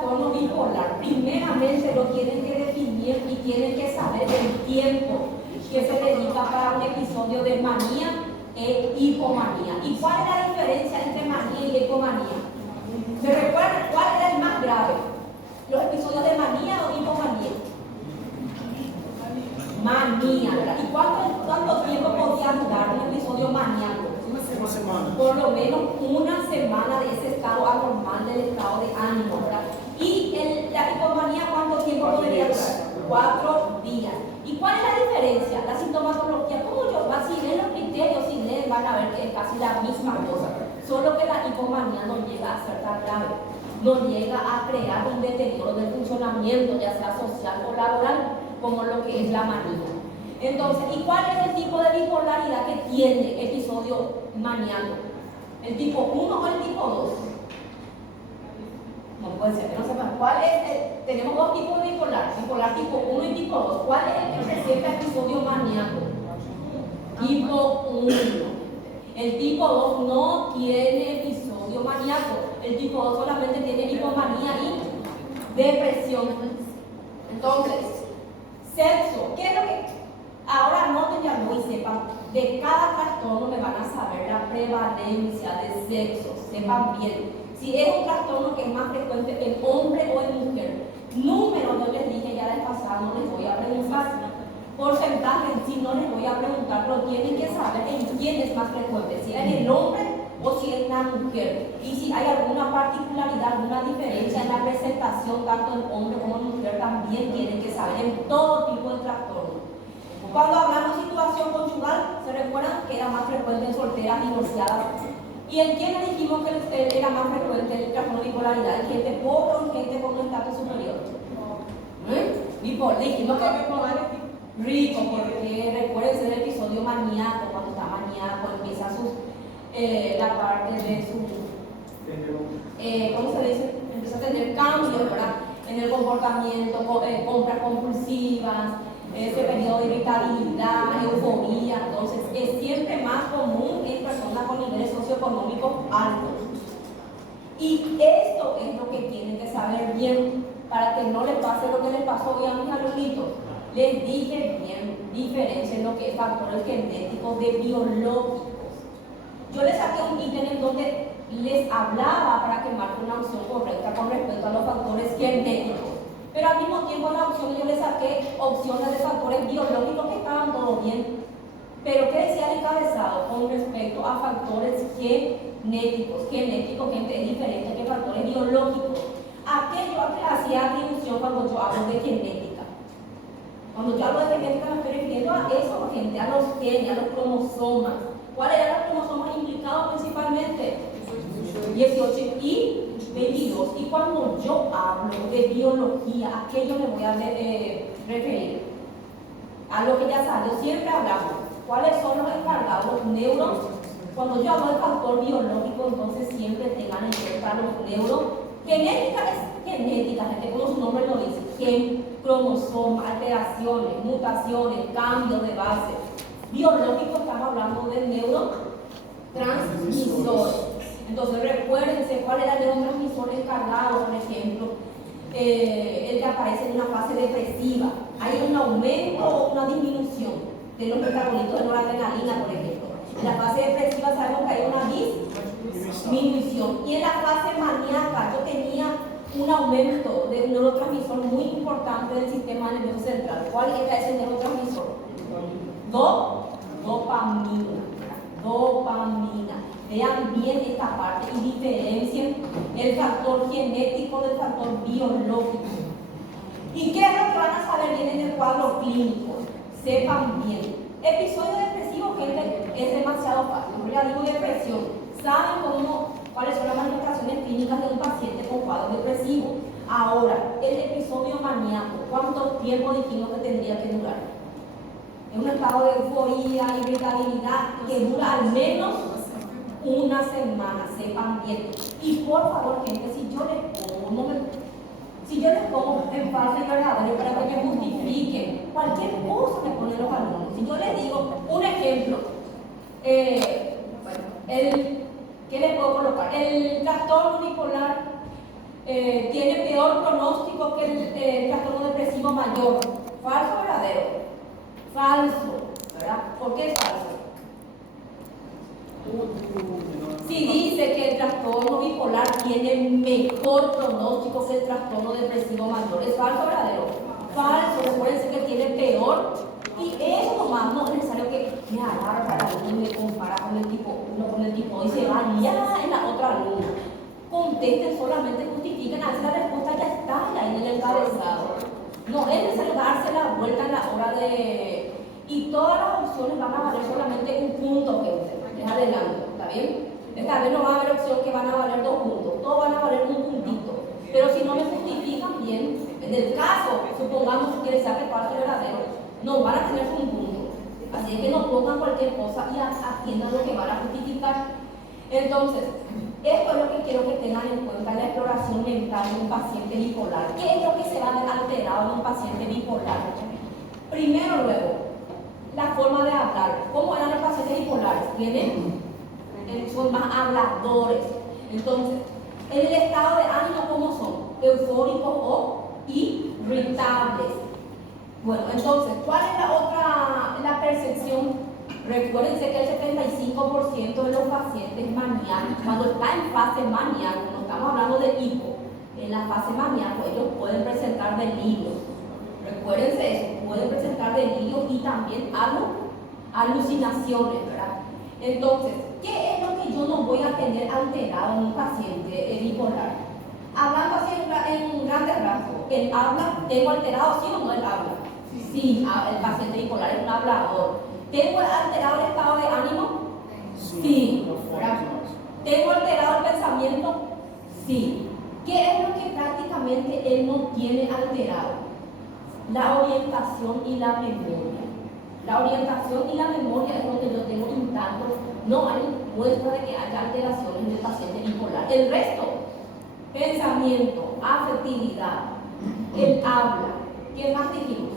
trastorno bipolar, primeramente lo tienen que definir y tienen que saber el tiempo que se dedica para un episodio de manía e hipomanía. ¿Y cuál es la diferencia entre manía y hipomanía? ¿Se recuerdan cuál era el más grave? ¿Los episodios de manía o hipomanía? Manía, ¿verdad? ¿Y cuánto tiempo podía durar un episodio maníaco? Una semana. Por lo menos una semana de ese estado anormal del estado de ánimo, ¿verdad? Y la hipomanía, ¿cuánto tiempo podría durar? 4 días. ¿Y cuál es la diferencia? La sintomatología, ¿cómo yo? Si leen los criterios, si leen, van a ver que es casi la misma cosa. Solo que la hipomanía no llega a ser tan grave. No llega a crear un deterioro del funcionamiento, ya sea social o laboral, como lo que es la manía. Entonces, ¿y cuál es el tipo de bipolaridad que tiene episodio maníaco? ¿El tipo 1 o el tipo 2? No puede ser, no sepan. ¿Cuál es? Tenemos 2 tipos de bipolar tipo 1 y tipo 2. ¿Cuál es el que presenta episodio maníaco? Tipo 1. El tipo 2 no tiene episodio maníaco. El tipo 2 solamente tiene hipomanía y depresión. Entonces, sexo, ¿qué es lo que? Ahora noten ya y sepan, de cada trastorno me van a saber la prevalencia de sexo, sepan bien. Si es un trastorno que es más frecuente en hombre o en mujer, número yo les dije ya de pasado, no les voy a preguntar. Porcentaje en sí no les voy a preguntar, pero tienen que saber en quién es más frecuente, si es en el hombre o si es en la mujer. Y si hay alguna particularidad, alguna diferencia en la presentación, tanto en hombre como en mujer, también tienen que saber en todo tipo de trastorno. Cuando hablamos de situación conyugal, ¿se recuerdan que era más frecuente en solteras divorciadas? ¿Y en quiénes dijimos que era más frecuente el trastorno de bipolaridad? ¿En gente pobre o en gente con un estatus superior? Bipolar, dijimos que rico, porque recuerden el episodio maníaco, cuando está maníaco, empieza la parte de su, ¿cómo se dice? Empieza a tener cambios, ¿verdad? En el comportamiento, compras compulsivas, ese periodo de irritabilidad, euforia. Entonces es siempre más común en personas con niveles socioeconómicos altos. Y esto es lo que tienen que saber bien para que no les pase lo que les pasó hoy a mis alumnitos. Les dije bien, diferencien lo que es factores genéticos de biológicos. Yo les saqué un ítem en donde les hablaba para que marque una opción correcta con respecto a los factores genéticos. Pero al mismo tiempo en la opción yo les saqué opciones de factores biológicos que estaban todo bien. Pero ¿qué decía el encabezado con respecto a factores genéticos? Genéticos, gente, es diferente que factores biológicos. ¿A qué yo hacía atribución cuando yo hablo de genética? Cuando yo hablo de genética me estoy refiriendo a eso, gente, a los genes, a los cromosomas. ¿Cuáles eran los cromosomas implicados principalmente? 18 y 22. Y cuando yo hablo de biología, ¿a qué yo me voy a referir? A lo que ya salió, siempre hablamos. ¿Cuáles son los encargados? Los neuros. Cuando yo hablo de factor biológico, entonces siempre tengan en cuenta los neuros. Genética es genética, gente, como su nombre lo dice. Gen, cromosoma, alteraciones, mutaciones, cambios de base. Biológico, estamos hablando de neurotransmisor. Entonces recuérdense cuál era el neurotransmisor encargado, por ejemplo, el que aparece en una fase depresiva. ¿Hay un aumento o una disminución de los metabolitos de noradrenalina, por ejemplo? En la fase depresiva sabemos que hay una disminución. Y en la fase maníaca yo tenía un aumento de un neurotransmisor muy importante del sistema nervioso central. ¿Cuál era ese neurotransmisor? Dopamina. Vean bien esta parte y diferencien el factor genético del factor biológico. ¿Y qué es lo que van a saber bien en el cuadro clínico? Sepan bien. Episodio depresivo, gente, es demasiado fácil. Yo ya digo depresión. ¿Saben cuáles son las manifestaciones clínicas de un paciente con cuadro depresivo? Ahora, el episodio maníaco, ¿cuánto tiempo dijimos que tendría que durar? Es un estado de euforia, irritabilidad, que dura al menos una semana, sepan bien. Y por favor, gente, si yo les pongo en falso y verdadero para que me justifiquen cualquier cosa que ponen los alumnos. Si yo les digo un ejemplo, ¿qué les puedo colocar? El trastorno bipolar tiene peor pronóstico que el trastorno depresivo mayor. ¿Falso o verdadero? Falso, ¿verdad? ¿Por qué es falso? Si dice que el trastorno bipolar tiene mejor pronóstico que el trastorno depresivo mayor, ¿es falso o verdadero? Falso, recuerden que tiene peor. Y eso nomás no es necesario que me agarre para uno y me compara con el tipo 1, con el tipo 2 y se van ya en la otra luna. Contesten, solamente justifiquen, a veces la respuesta ya está ahí en el encabezado. No es necesario darse la vuelta en la hora de... Y todas las opciones van a valer solamente un punto, gente. Les adelanto, ¿está bien? Esta vez no va a haber opción que van a valer 2 puntos, todos van a valer un puntito. Pero si no me justifican bien, en el caso, supongamos que les saque falso y verdadero, no van a tener un punto. Así es que no pongan cualquier cosa y atiendan lo que van a justificar. Entonces, esto es lo que quiero que tengan en cuenta en la exploración mental de un paciente bipolar. ¿Qué es lo que se va a ver alterado en un paciente bipolar? Primero, luego, la forma de hablar. ¿Cómo eran los pacientes bipolares? Son más habladores. Entonces, en el estado de ánimo, ¿cómo son? Eufóricos o irritables. Bueno, entonces, ¿cuál es la percepción? Recuérdense que el 75% de los pacientes maníacos, cuando está en fase maníaca, no estamos hablando de hipo, en la fase maníaca ellos pueden presentar delirios. Recuérdense eso, pueden presentar delirios y también alucinaciones, ¿verdad? Entonces, ¿qué es lo que yo no voy a tener alterado en un paciente bipolar? Hablando así en grandes rasgos, ¿el habla tengo alterado, sí o no el habla? Sí, el paciente bipolar es un hablador. ¿Tengo alterado el estado de ánimo? Sí. ¿Tengo alterado el pensamiento? Sí. ¿Qué es lo que prácticamente él no tiene alterado? La orientación y la memoria. La orientación y la memoria es donde yo tengo intactos. No hay muestra de que haya alteraciones en el paciente bipolar. El resto, pensamiento, afectividad, el habla. ¿Qué más dijimos?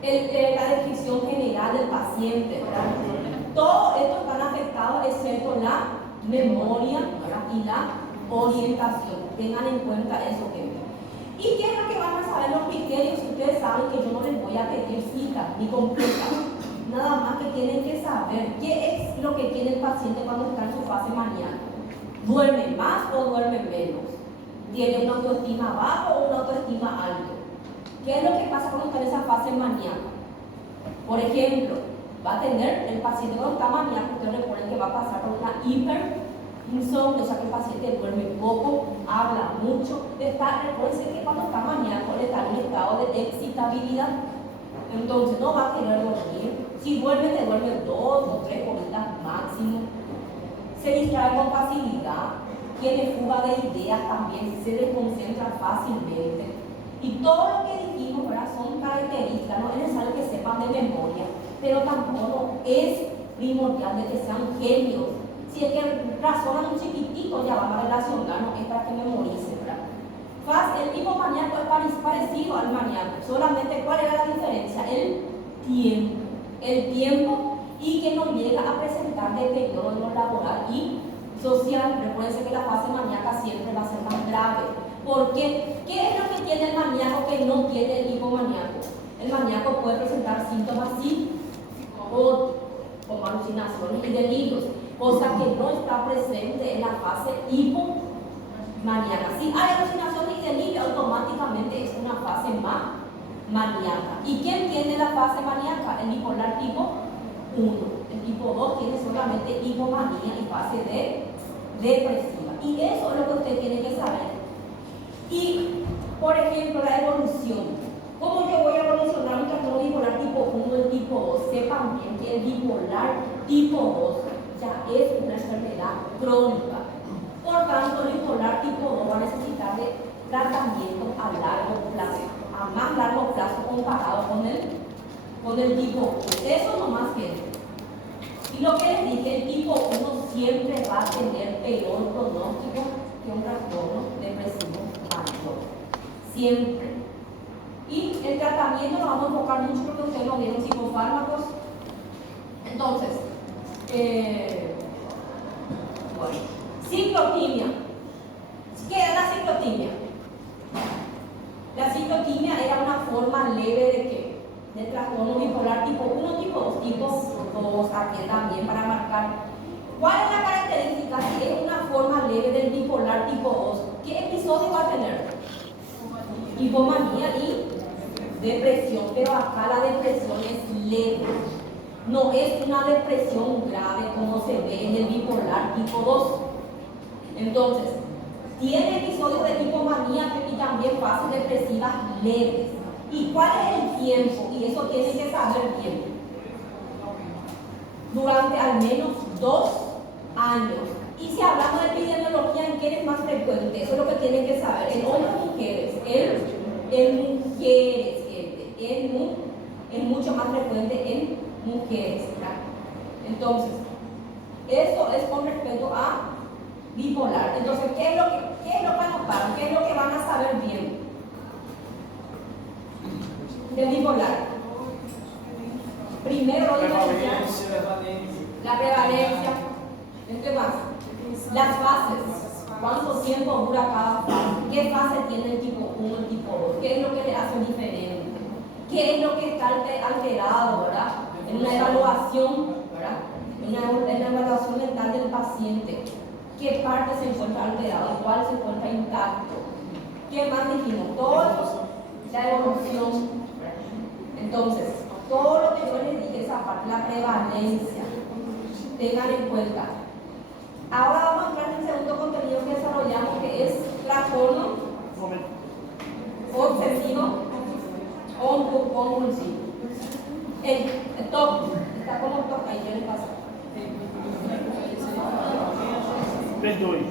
La descripción general del paciente, ¿verdad? Todos estos están afectados excepto la memoria, ¿verdad? Y la orientación. Tengan en cuenta eso, gente. ¿Y qué es lo que van a saber los criterios? Ustedes saben que yo no les voy a pedir cita ni completa. Nada más que tienen que saber qué es lo que tiene el paciente cuando está en su fase maníaca. ¿Duerme más o duerme menos? ¿Tiene una autoestima baja o una autoestima alta? ¿Qué es lo que pasa cuando está en esa fase maníaca? Por ejemplo, va a tener el paciente cuando está maníaco, ustedes recuerden que va a pasar por una hiperinsomnio, o sea que el paciente duerme poco, habla mucho. Recuerden que cuando está maníaco él está en un estado de excitabilidad, entonces no va a querer dormir. Si duerme, te duerme 2 o 3 horitas máximo. Se distrae con facilidad, tiene fuga de ideas también, se desconcentra fácilmente. Y todo lo que dijimos, ¿verdad? Son características, no es necesario que sepan de memoria, pero tampoco es primordial de que sean genios. Si es que razonan un chiquitito, ya van a relacionar, no es para que memoricen, ¿verdad? El tipo maníaco es parecido al maníaco, solamente ¿cuál era la diferencia? El tiempo y que no llega a presentar deterioro en lo laboral y social. Recuerden que la fase maníaca siempre va a ser más grave. ¿Por qué? ¿Qué es lo que tiene el maníaco que no tiene el hipomaníaco? El maníaco puede presentar síntomas psicóticos, como alucinaciones y delirios, cosa que no está presente en la fase hipomaníaca. Si hay alucinaciones y delirios, automáticamente es una fase más maníaca. ¿Y quién tiene la fase maníaca? El bipolar tipo 1. El tipo 2 tiene solamente hipomanía y fase depresiva. Y eso es lo que usted tiene que saber. Y, por ejemplo, la evolución. ¿Cómo yo voy a evolucionar un trastorno bipolar tipo 1 y tipo 2? Sepan bien que el bipolar tipo 2 ya es una enfermedad crónica. Por tanto, el bipolar tipo 2 va a necesitar de tratamiento a largo plazo, a más largo plazo comparado con el tipo 1. Eso no más que eso. Y lo que les dije, el tipo 1 siempre va a tener peor pronóstico que un trastorno depresivo mayor. Siempre. Y el tratamiento nos vamos a enfocar mucho porque ustedes no vieron psicofármacos. Entonces, bueno, ciclotimia. citoquimia. La citoquimia era una forma leve de qué? De trastorno bipolar tipo 1, tipo 2, tipo 2, aquí también para marcar. ¿Cuál es la característica? Si es una forma leve del bipolar tipo 2, ¿qué episodio va a tener? Hipomanía y depresión, pero acá la depresión es leve. No es una depresión grave como se ve en el bipolar tipo 2. Entonces, tiene episodios de hipomanía y también fases depresivas leves. ¿Y cuál es el tiempo? Y eso tienen que saber bien. Durante al menos 2 años. Y si hablamos de epidemiología, ¿en quién es más frecuente? Eso es lo que tienen que saber. En hombres o mujeres. En mujeres, gente. Es mucho más frecuente en mujeres. ¿Verdad? Entonces, esto es con respecto a bipolar. Entonces, ¿qué es lo que anotaron? ¿Qué es lo que van a saber bien del bipolar? Primero, la prevalencia. ¿Qué más? Las fases. ¿Cuánto tiempo dura cada fase? ¿Qué fase tiene el tipo 1 y el tipo 2? ¿Qué es lo que le hace diferente? ¿Qué es lo que está alterado, verdad? En una evaluación, ¿verdad? En una evaluación mental del paciente. ¿Qué parte se encuentra alterada? ¿Cuál se encuentra intacto? ¿Qué más dijimos? Todo eso, la evolución. Entonces, todo lo que yo les dije, esa parte, la prevalencia, tengan en cuenta. Ahora vamos a entrar en el segundo contenido que desarrollamos, que es trastorno obsesivo o compulsivo. El TOC, está como TOC, ahí ¿qué le pasa? Perdoe.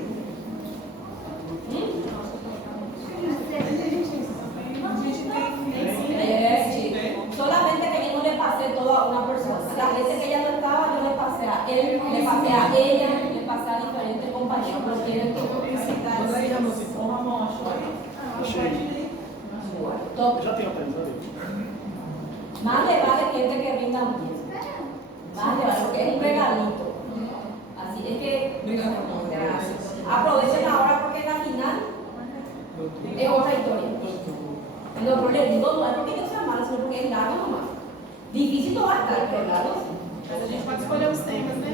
Solamente que yo no le pasé todo a una persona. Las veces que ella no estaba, yo le pasé a él, le pasé a ella, le pasé a diferentes compañeros. Pero tienen que visitar. Já tem autorizado? Más le vale gente que rinda bien. Más le vale, porque es un regalito. Así es que aprovechen ahora porque en la final es otra historia. No, les digo, no es porque yo sea mala, sino porque es largo nomás. Difícil no va a estar, pero largo sí. Mas a gente pode escolher os temas, né?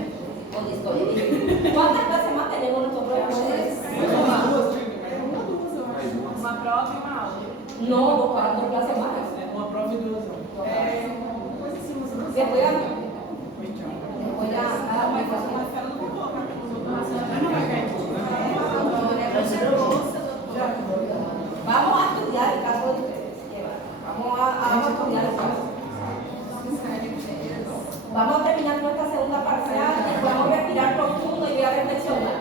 Pode escolher. ¿Cuántas clases más tenemos nosotros después? Uma prova e uma aula. No, dos clases más. Uma prova e 2 aulas. Coisa assim, você não Después ya. Mas ela não coloca. Vamos a estudiar el caso de ustedes. Vamos a estudiar el caso. Vamos a terminar nuestra segunda parcial y vamos a respirar profundo y voy a reflexionar.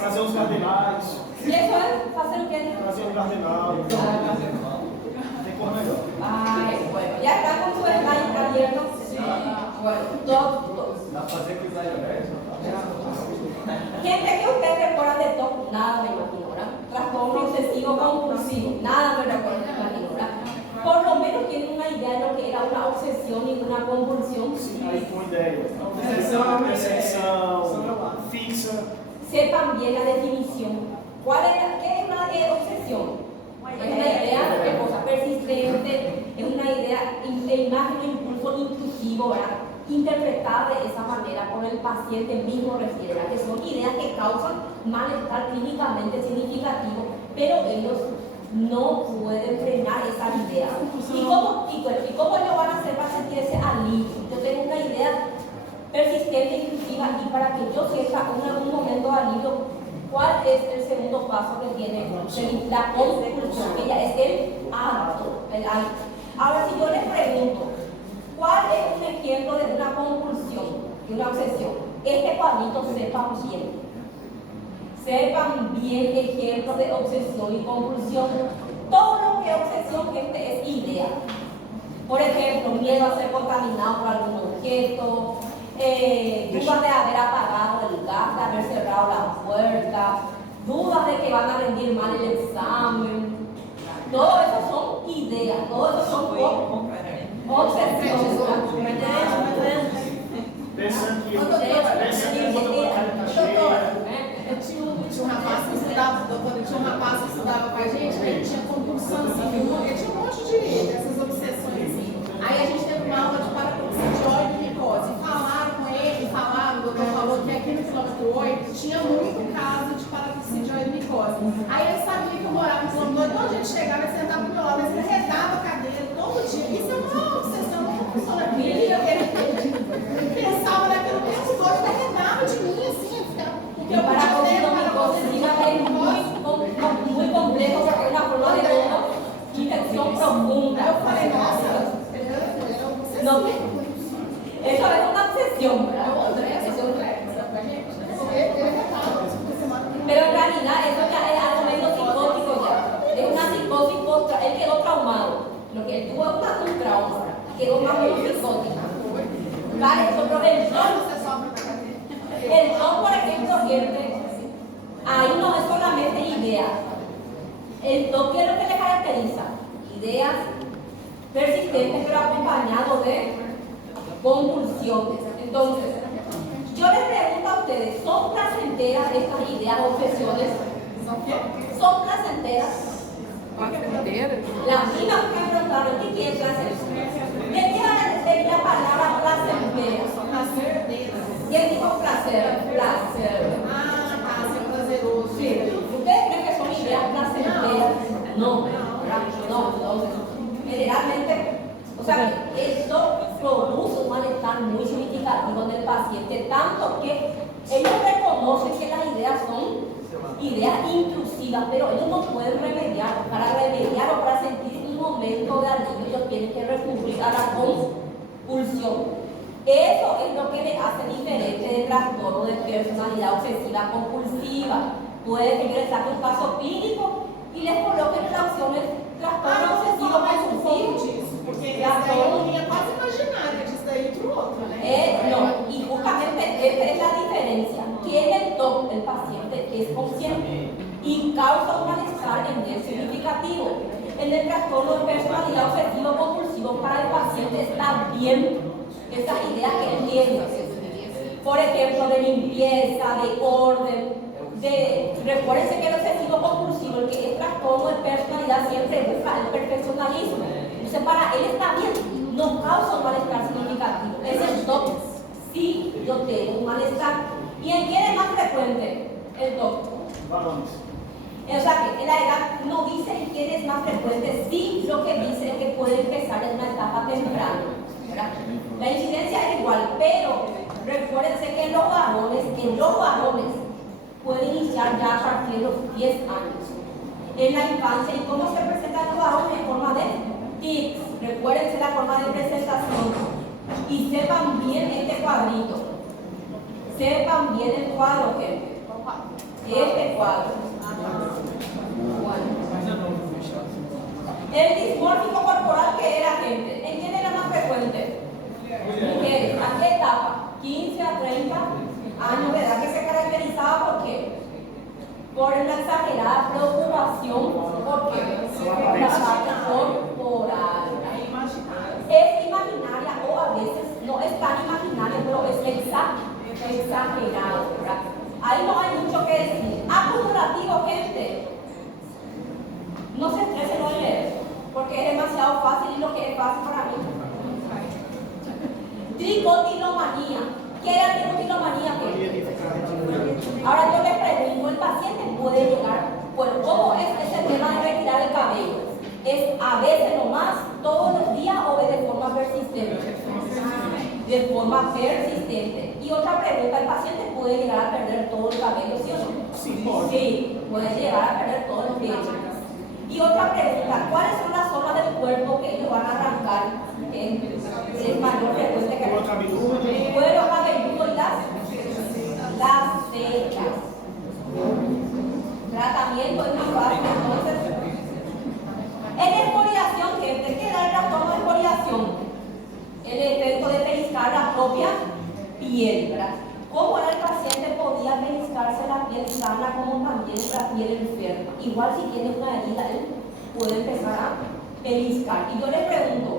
Trazer os cardenais. ¿Y eso es hacer lo que Trazer um cardenal. Tem como melhor. Ay, bueno, ya está con su slide abierto. Bueno, todos. Dá pra fazer com o slide aberto? Gente que ustedes recuerdan de TOC, nada me imagino, ¿verdad? Trastorno obsesivo compulsivo, nada me recuerdo, me imagino, ¿verdad? Por lo menos tienen una idea de lo que era una obsesión y una compulsión. Aí com ideia. Perseguição, fixa. Sepan bien la definición. ¿Qué es una obsesión? Es una idea de cosa persistente, es una idea de imagen o impulso intrusivo, ¿verdad? Interpretada de esa manera por el paciente mismo refiere, ¿verdad? Que son ideas que causan malestar clínicamente significativo, pero ellos no pueden frenar esas ideas. ¿Y cómo lo van a hacer para sentir ese alivio? Yo tengo una idea persistente, intrusiva, y para que yo sienta en algún momento de alivio, ¿cuál es el segundo paso que tiene la compulsión? Ella es el hábito. Ahora, si yo les pregunto, ¿cuál es un ejemplo de una compulsión, de una obsesión? Este cuadrito sepan bien. Sepan bien ejemplos de obsesión y compulsión. Todo lo que es obsesión, gente, es idea. Por ejemplo, miedo a ser contaminado por algún objeto, dudas de haber apagado el gas, de haber cerrado la puerta, dudas de que van a rendir mal el examen. Todo eso son ideas, todo eso son obsesiones. Pensando que enquanto a batalha está cheia. Eu tinha um rapaz que tinha um rapaz que estudava com a gente, que ele tinha compulsão, assim, ele tinha um monte dessas obsessões, assim. Aí a gente teve uma aula de paraplexióide e micose. Falaram com ele, o doutor falou que aqui no quilômetro 8 tinha muito caso de paraplexióide e micose. Aí ele sabia que eu morava no quilômetro 8, onde ele chegava, ele sentava do meu lado, mas ele arredava a cadeira todo dia. Isso é uma obsessão, uma pessoa da vida. Ele pensava naquilo tempo todo, ele arredava de mim, assim, porque eu Para podia ter una micositis es muy complejo porque es una forma de infección profunda. Aí eu falei, nossa, No, eso es una obsesión, ¿verdad? Pero en realidad eso ya es algo medio psicótico ya. Es una psicosis post, él quedó traumado. Lo que él tuvo es un trauma, quedó más como psicótica. Vale, nosotros el don, por ejemplo, gente, ahí no es solamente ideas. El TOC, ¿qué es lo que le caracteriza? Ideas persistentes, pero acompañados de convulsiones. Entonces, yo les pregunto a ustedes, ¿son placenteras estas ideas o obsesiones? ¿Son placenteras? Las mismas que me preguntaron, ¿qué quiere placer? ¿Qué quiere decir la palabra placentera? ¿Qué tipo de placer? Placer. Sí. ¿Ustedes creen que son ideas placenteras? No, entonces, generalmente, o sea, esto produce un malestar muy significativo en el paciente, tanto que ellos reconocen que las ideas son ideas intrusivas, pero ellos no pueden remediar. Para remediar o para sentir un momento de alivio, ellos tienen que recurrir a la compulsión. Eso es lo que le hace diferente de trastorno de personalidad obsesiva compulsiva. Puede que yo les saque un caso clínico y les coloquen la opción de trastorno obsesivo compulsivo. Porque essa daí é uma linha quase imaginária disso daí para o outro, né? No, y justamente esta es la diferencia, que en el TOC el paciente es consciente y causa un malestar en el significativo. En el trastorno de personalidad obsesivo compulsivo para el paciente está bien esas ideas que él tiene, por ejemplo, de limpieza, de orden. Recuérdense que el obsesivo compulsivo, el que es trastorno de personalidad, siempre busca el perfeccionalismo. Entonces, para él está bien, no causa un malestar significativo. Es el TOC. Sí, yo tengo un malestar. ¿Y en quién es más frecuente el TOC? Varones. O sea que en la edad no dice en quién es más frecuente, sí lo que dice es que puede empezar en una etapa temprana, ¿verdad? La incidencia es igual, pero recuérdense que en los varones puede iniciar ya a partir de los 10 años. En la infancia, ¿y cómo se presentan los varones? En forma de tics. Recuérdense la forma de presentación. Y sepan bien este cuadrito. Sepan bien el cuadro, gente. Este cuadro. El dismórfico corporal que era, gente, ¿en quién era más frecuente? Mujeres. ¿A qué etapa? 15 a 30 años de edad, que se caracterizaba por qué? Por la exagerada preocupación, porque la parte corporal es imaginaria o a veces no es tan imaginaria, pero es exagerado, ¿verdad? Ahí no hay mucho que decir. Acumulativo, gente. No se estresen en leer, porque es demasiado fácil y lo que es fácil para mí. Tricotilomanía. ¿Qué era tricotilomanía? Ahora yo le pregunto, el paciente puede llegar, bueno, ¿cómo es ese tema de retirar el cabello? ¿Es a veces nomás, todos los días o es de forma persistente? De forma persistente. Y otra pregunta, ¿el paciente puede llegar a perder todo el cabello, sí o no? Sí, puede llegar a perder todo el cabello. Y otra pregunta, ¿cuáles son las zonas del cuerpo que ellos van a arrancar? Es mayor frecuente que el cuero cabelludo y las cejas. Tratamiento es muy fácil, entonces. En exfoliación, gente, ¿qué da el trastorno de exfoliación? El efecto de pellizcar la propia piel, ¿verdad? ¿Cómo era el paciente podía pellizcarse la piel sana como también la piel enferma? Igual si tiene una herida, él puede empezar a pellizcar. Y yo le pregunto,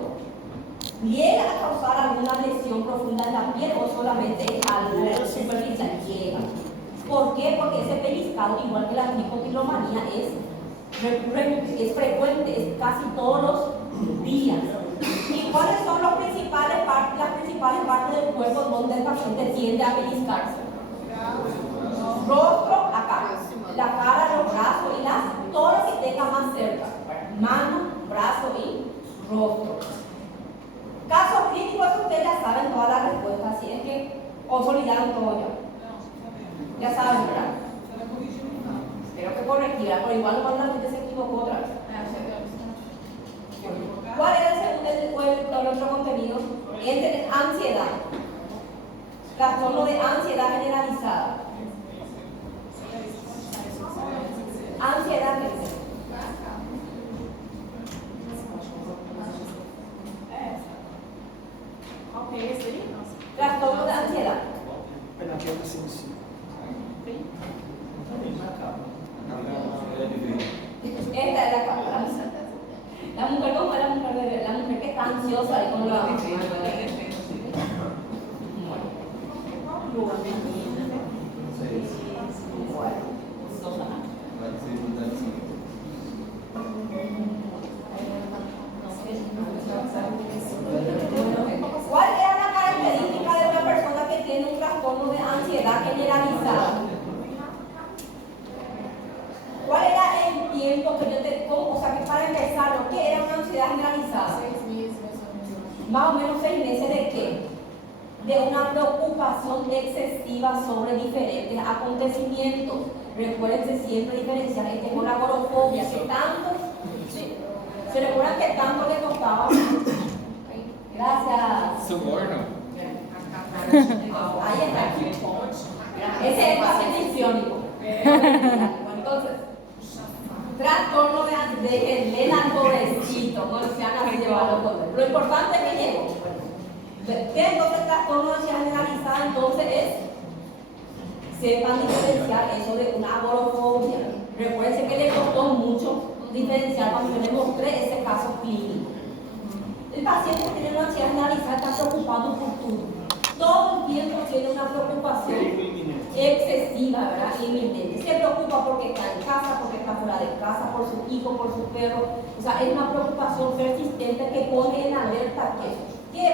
¿llega a causar alguna lesión profunda en la piel o solamente es algo superficial? Llega. ¿Por qué? Porque ese pellizcado, igual que la tricotilomanía, es recurrente, es frecuente, es casi todos los días. ¿Y cuáles son las principales partes del cuerpo donde el paciente tiende a pellizcarse? Rostro, acá, la cara, los brazos y todo lo que tenga más cerca. Mano, brazo y rostro. Casos clínicos, ustedes ya saben todas las respuestas, así es que os olvidaron todo ya. Ya saben, ¿verdad? Espero que corregirá, pero igual cuando la gente se equivocó otra vez. ¿Cuál era el otro contenido? Ansiedad. Trastorno de ansiedad generalizada. Ansiedad generalizada. Trastorno de ansiedad. Esta es la mujer como es la mujer bebé, la mujer que está ansiosa y con la ¿Cuál era la característica de una persona que tiene un trastorno de ansiedad generalizada? ¿Cuál era el tiempo que yo te pongo? O sea, que para empezar, ¿qué era una ansiedad generalizada? 6 meses, más o menos. Más o menos 6 meses de qué? De una preocupación excesiva sobre diferentes acontecimientos. Recuérdense siempre diferenciar este con la agorafobia, que tanto, ¿se recuerdan que tanto le costaba? Gracias. Soborno. Ahí está. Ese es el paciente histriónico. Entonces, trastorno de que le dan pobrecito, no se han así llevado con. Lo importante es que llegó. ¿Qué entonces trastorno de ansiedad generalizada? Entonces sepan diferenciar eso de una agorafobia. Recuerden que le costó mucho diferenciar cuando yo les mostré ese caso clínico. El paciente que tiene una ansiedad generalizada está preocupado por todo. Todo el tiempo tiene una preocupación excesiva, ¿verdad? Inminente. Se preocupa porque está en casa, porque está fuera de casa, por su hijo, por su perro. O sea, es una preocupación persistente que pone en alerta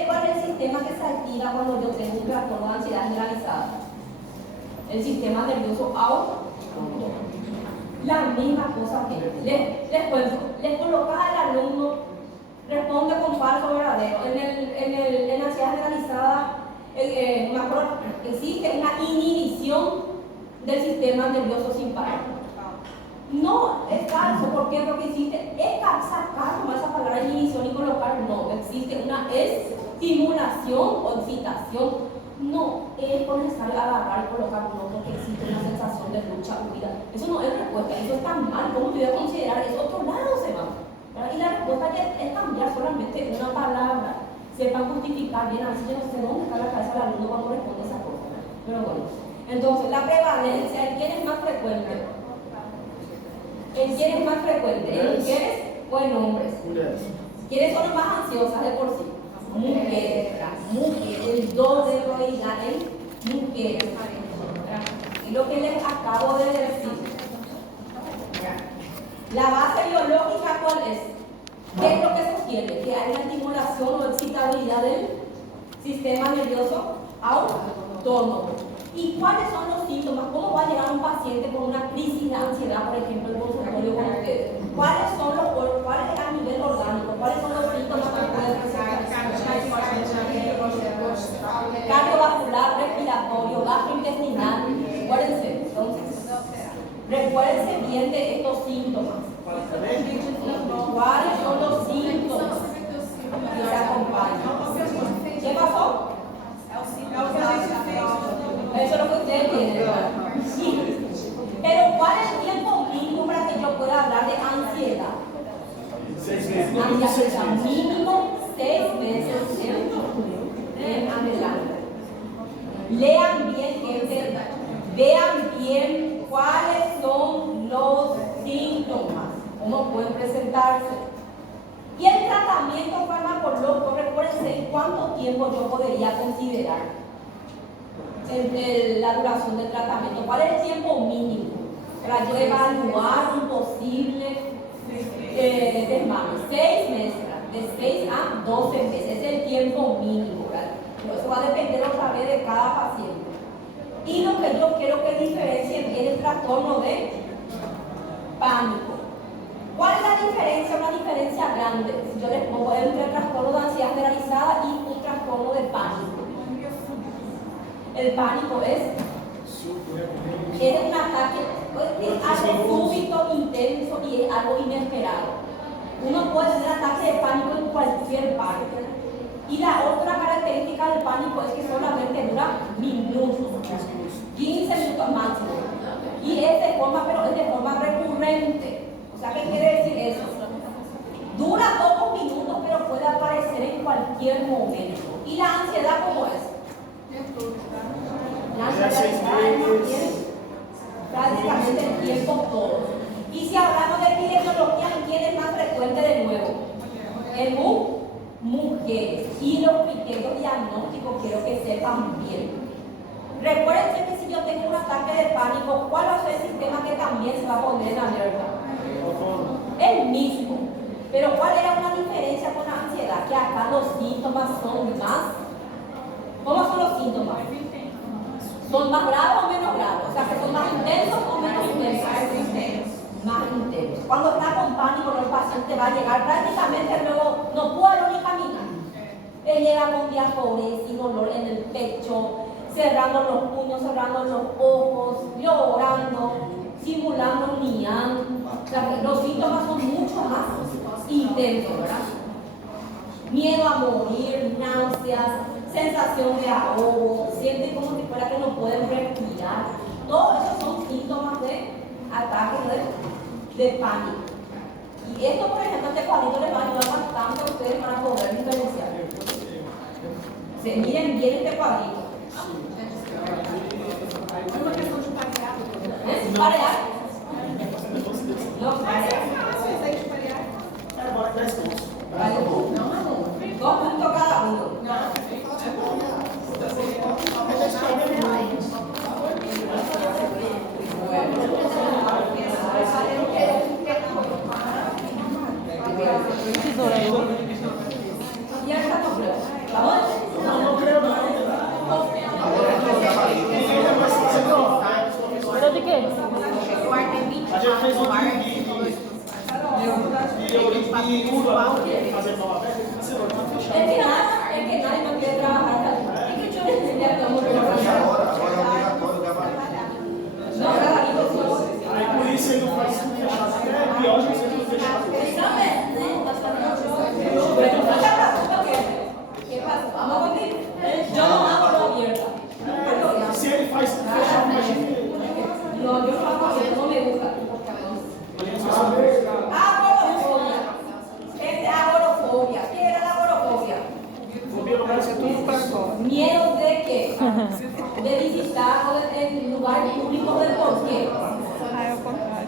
¿cuál es el sistema que se activa cuando yo tengo un trastorno de ansiedad generalizada? El sistema nervioso autónomo. La misma cosa que les cuento. Les colocas al alumno, responde con falso o verdadero. En la ansiedad generalizada, existe una inhibición del sistema nervioso simpático. No, es falso. ¿Por qué? Porque existe, es sacar como esa palabra inhibición y colocar, no, existe una estimulación o excitación. No es necesario agarrar y colocar no, porque existe una sensación de lucha o vida. Eso no es respuesta, eso está mal. ¿Cómo te voy a considerar? Es otro lado, se va. Y la respuesta es cambiar solamente una palabra. Sepan justificar bien, así yo no sé dónde está la cabeza del alumno cuando responde esa cosa. Pero bueno, entonces la prevalencia, ¿en quién es más frecuente? ¿En quién es más frecuente? ¿En mujeres o en hombres? ¿Quiénes son las más ansiosas de por sí? Mujeres, mujeres, el doble de probabilidad en mujeres. Y lo que les acabo de decir. La base biológica, ¿cuál es? ¿Qué es lo que sostiene? Que hay una estimulación o excitabilidad del sistema nervioso autónomo. ¿Y cuáles son los síntomas? ¿Cómo va a llegar un paciente con una crisis de ansiedad, por ejemplo, el consultorio con ustedes? ¿Cuáles a nivel orgánico? ¿Cuáles son los síntomas que pueden presentar? Cardiovascular, respiratorio, gastrointestinal. Recuérdense, entonces. Recuérdense bien de estos síntomas. ¿Cuáles son los síntomas que se acompañan? ¿Qué pasó? Eso es lo que ustedes tienen, ¿verdad? Sí. Pero ¿cuál es el tiempo mínimo para que yo pueda hablar de ansiedad? 6 meses. Ansiedad mínimo 6 meses en adelante. Lean bien, gente. Vean bien cuáles son los síntomas, cómo pueden presentarse. Y el tratamiento farmacológico, recuérdense cuánto tiempo yo podría considerar. la duración del tratamiento. ¿Cuál es el tiempo mínimo para yo evaluar un posible desmame? 6 meses, de 6 a 12 meses, es el tiempo mínimo, ¿verdad? Pero eso va a depender otra vez de cada paciente. Y lo que yo quiero que diferencien bien el trastorno de pánico. ¿Cuál es la diferencia? Una diferencia grande. Si yo les pongo entre el trastorno de ansiedad generalizada y un trastorno de pánico. El pánico es un ataque, es algo súbito, intenso y es algo inesperado. Uno puede tener ataque de pánico en cualquier parte. Y la otra característica del pánico es que solamente dura minutos, 15 minutos máximo. Y es de forma, pero es de forma recurrente. O sea, ¿qué quiere decir eso? Dura pocos minutos, pero puede aparecer en cualquier momento. ¿Y la ansiedad cómo es? La ansiedad está prácticamente el tiempo todo. Y si hablamos de epidemiología, ¿quién es más frecuente de nuevo? En mujeres. Y los criterios diagnósticos quiero que sepan bien. Recuerden que si yo tengo un ataque de pánico, ¿cuál va a ser el sistema que también se va a poner en alerta? El mismo. Pero ¿cuál era una diferencia con la ansiedad? Que acá los síntomas son más. ¿Cómo son los síntomas? ¿Son más graves o menos graves? O sea, que son más intensos o menos intensos. Más intensos. Cuando está con pánico, el paciente va a llegar prácticamente luego, no puede ni caminar. Él llega con diaforesis, sin dolor en el pecho, cerrando los puños, cerrando los ojos, llorando, simulando un llanto. O sea, que los síntomas son mucho más intensos, ¿verdad? Miedo a morir, náuseas, sensación de ahogo, sienten como si fuera que no pueden respirar. Todos esos son síntomas de ataque de pánico. Y esto, por ejemplo, este cuadrito les va a ayudar bastante a ustedes para poder diferenciar. Miren bien este cuadrito. ¿Es parear? No, parear. Vale, dos puntos cada uno. Y ahora no creo. ¿Vamos? No creo, no. Pero de qué? A gente fez um e fazer nova festa, cancelou, tá fechado. Es que nadie no quiere trabajar. Es que yo necesito que todo el mundo no, Aí por isso ele não faz tudo fechado. Até é pior de você tudo fechado. ¿Qué pasa? Vamos contigo. Yo no hago lo abierta. Se ele faz tudo fechado, imagina. No, yo no hago abierta, no me gusta. Agorofobia. Es agorofobia. ¿Qué era la agorofobia? Miedo de qué? De visitar en lugares públicos del por qué.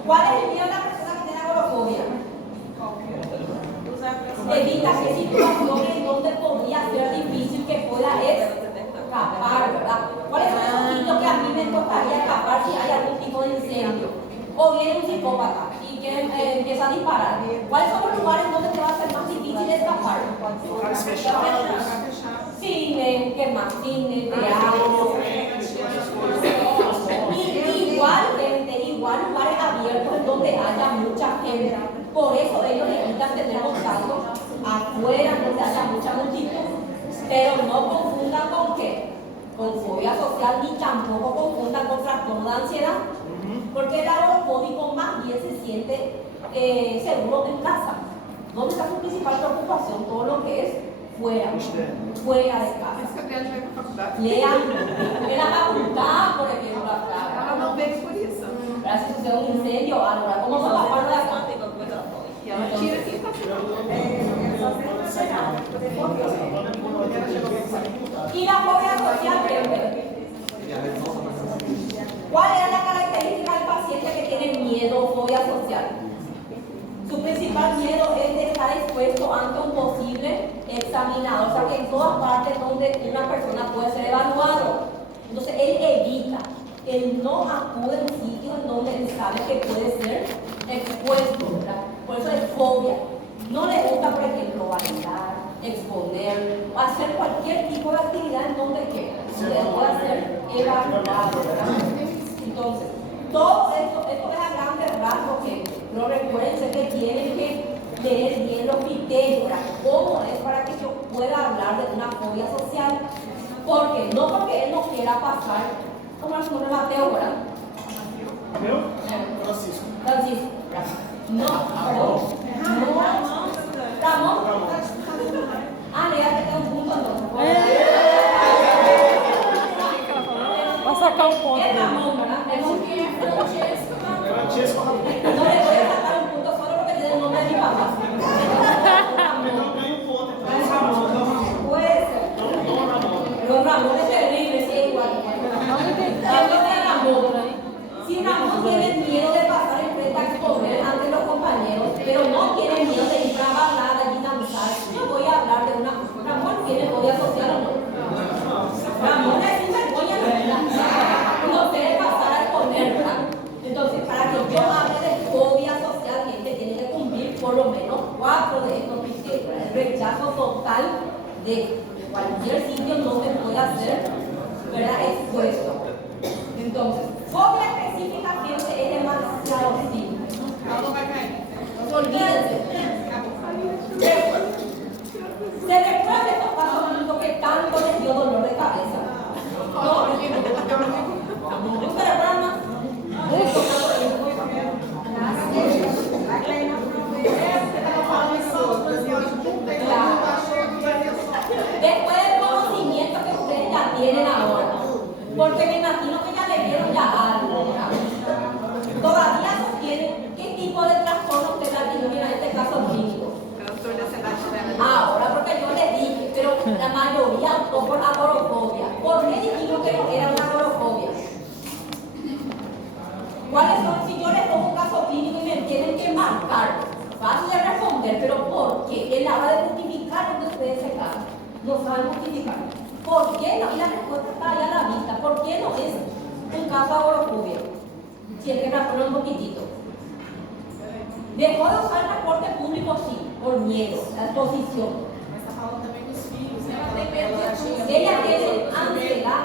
¿Cuál es el miedo de la persona que tiene agorofobia? Evita que situaciones donde podría ser difícil que pueda escapar, ¿verdad? ¿Cuáles son los sitios que a mí me costaría escapar si hay algún tipo de incendio? O viene un psicópata y que empieza a disparar. ¿Cuáles son los lugares donde te va a ser más difícil escapar? Cine, ¿qué más? Cine, teatro. Igual, gente, igual lugares abiertos en donde haya mucha gente. Por eso ellos evitan tener contacto afuera, donde haya mucha multitud. Pero no confundan con qué. Con fobia social, ni tampoco confundan con trastorno de ansiedad. Porque el agorafóbico más bien se siente seguro en casa. ¿Dónde está su principal preocupación? Todo lo que es fuera de casa. Lean en la facultad, por ejemplo, acá. Ela não veio por isso. Para si sucede un incendio, ahora, ¿cómo se va a parar de acá? E ela tira aqui e continua. Y la fobia social, ¿cuál era la característica del paciente que tiene miedo o fobia social? Su principal miedo es de estar expuesto ante un posible examinador, o sea que en todas partes donde una persona puede ser evaluado. Entonces él él no acude en sitios en donde él sabe que puede ser expuesto, ¿verdad? Por eso es fobia. No le gusta, por ejemplo, bailar, exponer, o hacer cualquier tipo de actividad en donde quiera, donde pueda ser evaluado, ¿verdad? Entonces, todo esto es a grandes rasgos, gente. Pero recuérdense que tienen que leer bien los criterios, ¿verdad? ¿Cómo es para que yo pueda hablar de una fobia social? Porque no porque él no quiera pasar, como el señor Mateo, ¿verdad? Mateo? Francisco. Francisco. No, perdón. No, Ramón. Ah, le ya te un punto entonces. Va a sacar un ponto. Es Ramón, ¿verdad? Es muy bien. Francesco. No le voy a sacar un punto solo porque tiene el nombre de mi papá. Então ganha um ponto. Então, Puede ser. não Ramon. Pero Ramón es terrible, sí, igual. Entonces Ramón, si Ramón tiene miedo de pasar enfrente a exponer ante los compañeros, pero no tiene miedo de ir a bailar y danzar, yo voy a hablar de una... Ramón tiene fobia social o no. Ramón es un vergüenza, no quiere pasar a exponer, ¿verdad? Entonces, para que yo hable de fobia social, gente tiene que cumplir por lo menos 4 de estos criterios. El rechazo total de cualquier sitio donde pueda ser, ¿verdad?, expuesto. Entonces, fobia específica, gente, es demasiado simple. Olvídense. ¿Se recuerdan de estos casos clínicos que tanto les dio dolor de cabeza? No, ¿se recuerdan más? Después del conocimiento que ustedes ya tienen ahora, porque me imagino que ya le dieron ya algo, ¿verdad? Todavía sostienen qué tipo de trastorno ustedes atribuyen a este caso clínico. Ahora, porque yo les dije, pero la mayoría optó por agorafobia. ¿Por qué dijimos que no era una agorafobia? ¿Cuáles son? Si yo les pongo un caso clínico y me tienen que marcar, fácil de responder, pero ¿por qué? En la hora de justificar donde ustedes se casan, no saben justificar. ¿Por qué no? Y la respuesta está ahí a la vista. ¿Por qué no es un caso de agorafobia? Si es que razonan un poquitito. Dejó de usar el transporte público, sí, por miedo, la exposición. Ella tiene ansiedad.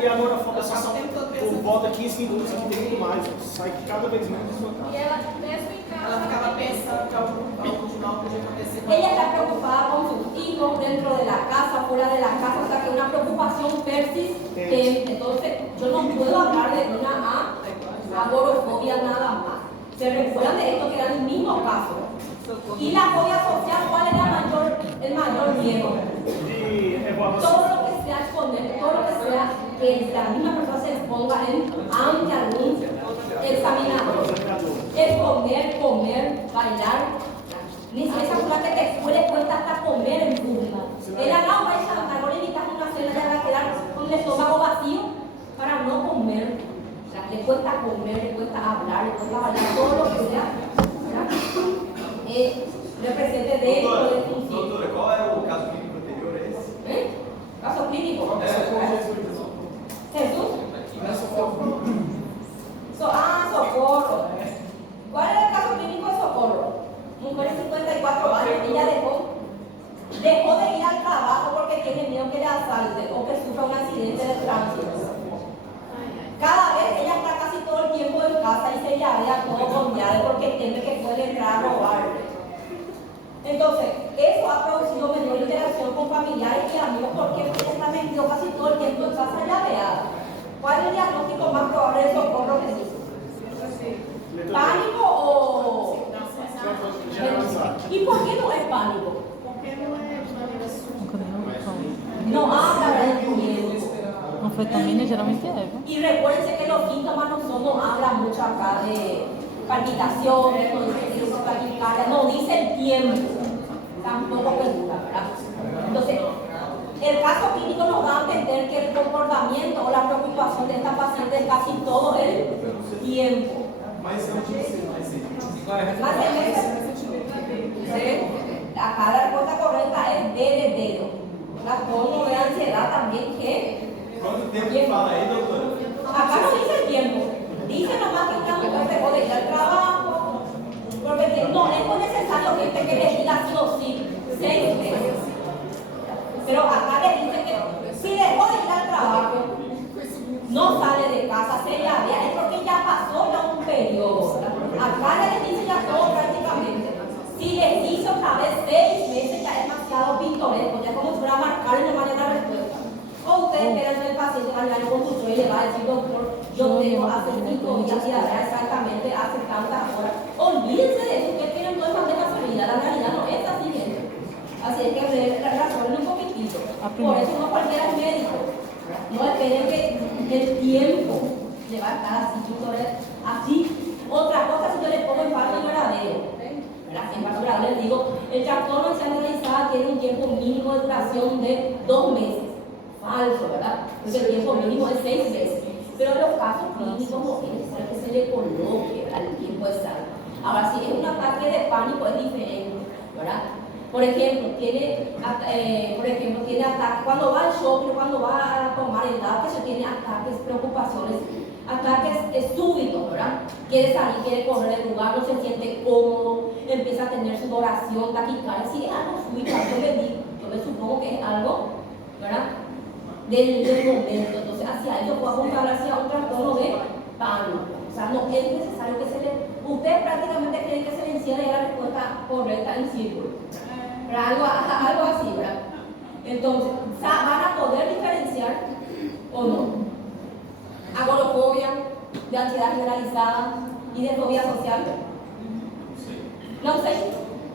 E agora a focação por volta de 15 minutos aqui tem muito mais. Sai cada vez menos da sua casa. E ela, mesmo em casa, ela ficava pensando que algo de mal podia acontecer. Ella está preocupada con sus hijos dentro de la casa, fuera de la casa, o sea que una preocupación persistente. Entonces, yo no puedo hablar de una agorafobia nada más. ¿Se recuerdan de esto que era el mismo caso? Y la fobia social, ¿cuál era el mayor miedo? De evaluação. Todo lo que sea exponer, todo lo que sea que la misma persona se exponga ante algún examinador. Exponer, comer, bailar. Ni si esa parte que después le cuesta hasta comer en público. El agua va a chantar, no le invitas a una cena, ya va a quedar con el estómago vacío para no comer. O sea, le cuesta comer, le cuesta hablar, le cuesta bailar, todo lo que sea, ¿verdad? Represente de Doutora, qual era o caso clínico anterior a esse? Caso clínico. Jesús. Socorro. ¿Cuál era el caso clínico de Socorro? Mujer de 54 años, ella dejó de ir al trabajo porque tiene miedo que le asalten o que sufra un accidente de tránsito. Cada vez ella está casi todo el tiempo en casa y se llavea todo con llave porque teme que pueden entrar a robarle. Entonces, eso ha producido menor interacción con familiares y amigos porque ella está metido casi todo el tiempo en casa llaveada. ¿Cuál es el diagnóstico más probable de Socorro, Jesús? ¿Pánico o...? ¿Y por qué no es pánico? Porque não é de maneira No habla de miedo. Anfetamina geralmente é, viu? Y recuérdense que los síntomas no hablan mucho acá de palpitaciones, no dice que es taquicardia, no dice el tiempo, tampoco que dura, ¿verdad? Entonces, el caso clínico nos va a entender que el comportamiento o la preocupación de esta paciente es casi todo el tiempo. Mas eu disse, Más de meses. ¿Sí? Acá la respuesta correcta es D de dedo. La tono de ansiedad también, ¿qué? quanto tempo fala aí, doutora? Acá no casa se la vea, es porque ya pasó ya un periodo, ¿verdad? Acá ya les dice ya todo prácticamente. Si les dice otra vez 6 meses ya es demasiado pintoresco, ya como si fuera a marcar y no van a dar respuesta. O ustedes esperan que el paciente va a llegar al consultorio y le va a decir, doctor, yo tengo hace 5 días y ahora exactamente hace tantas horas. Olvídense de eso, ustedes tienen toda esa de casualidad, la realidad no es así, gente. Así es que razonen un poquitito. Por eso no cualquiera es médico. No esperen que el tiempo le va a estar así, así. Otra cosa, si yo le pongo en parto verdadero, ¿verdad? En parto verdadero les digo, el trastorno de ansiedad generalizada tiene un tiempo mínimo de duración de 2 meses. Falso, ¿verdad? Entonces el tiempo mínimo es 6 meses. Pero en los casos clínicos no es necesario que se le coloque, ¿verdad? El tiempo exacto. Ahora, si es un ataque de pánico es diferente, ¿verdad? Por ejemplo, tiene ataques, cuando va al shopping, cuando va a tomar el lápiz, tiene ataques, preocupaciones, ataques súbitos, ¿verdad? Quiere salir, quiere correr del lugar, no se siente cómodo, empieza a tener sudoración, taquicardia, si es algo súbito, yo me supongo que es algo, ¿verdad? Del momento, entonces hacia ello puedo apuntar hacia un trastorno de pánico. O sea, no es necesario que se le... Ustedes prácticamente creen que se le encierre la respuesta correcta en círculo. Algo así, ¿verdad? Entonces, ¿van a poder diferenciar o no? Agorafobia, de ansiedad generalizada y de fobia social. No sé.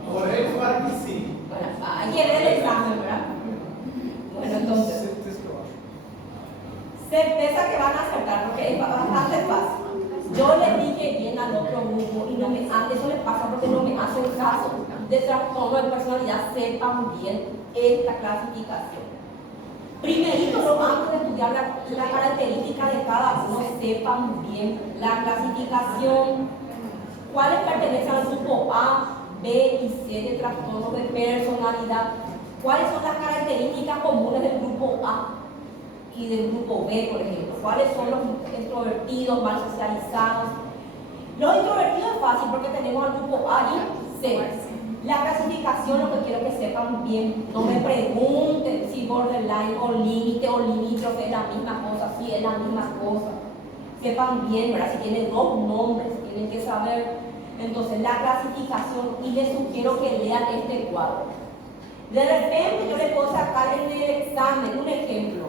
Por eso para que sí. Bueno, hay que ver el examen, ¿verdad? Bueno, entonces, certeza que van a acertar, porque es bastante fácil. Yo les dije bien al otro grupo y eso les pasa porque no me hacen caso de trastorno de personalidad, sepan bien esta clasificación. Primerito, antes de estudiar la característica de cada uno, sepan bien la clasificación, cuáles pertenecen al grupo A, B y C de trastornos de personalidad, cuáles son las características comunes del grupo A y del grupo B, por ejemplo, cuáles son los extrovertidos, mal socializados. Los introvertidos es fácil porque tenemos al grupo A y C. La clasificación, lo que quiero que sepan bien, no me pregunten si borderline o límite o limítrofe es la misma cosa, si es la misma cosa. Sepan bien, ¿verdad? Si tienen 2 nombres, tienen que saber. Entonces, la clasificación, y les sugiero que lean este cuadro. De repente, yo les puedo sacar en el examen un ejemplo.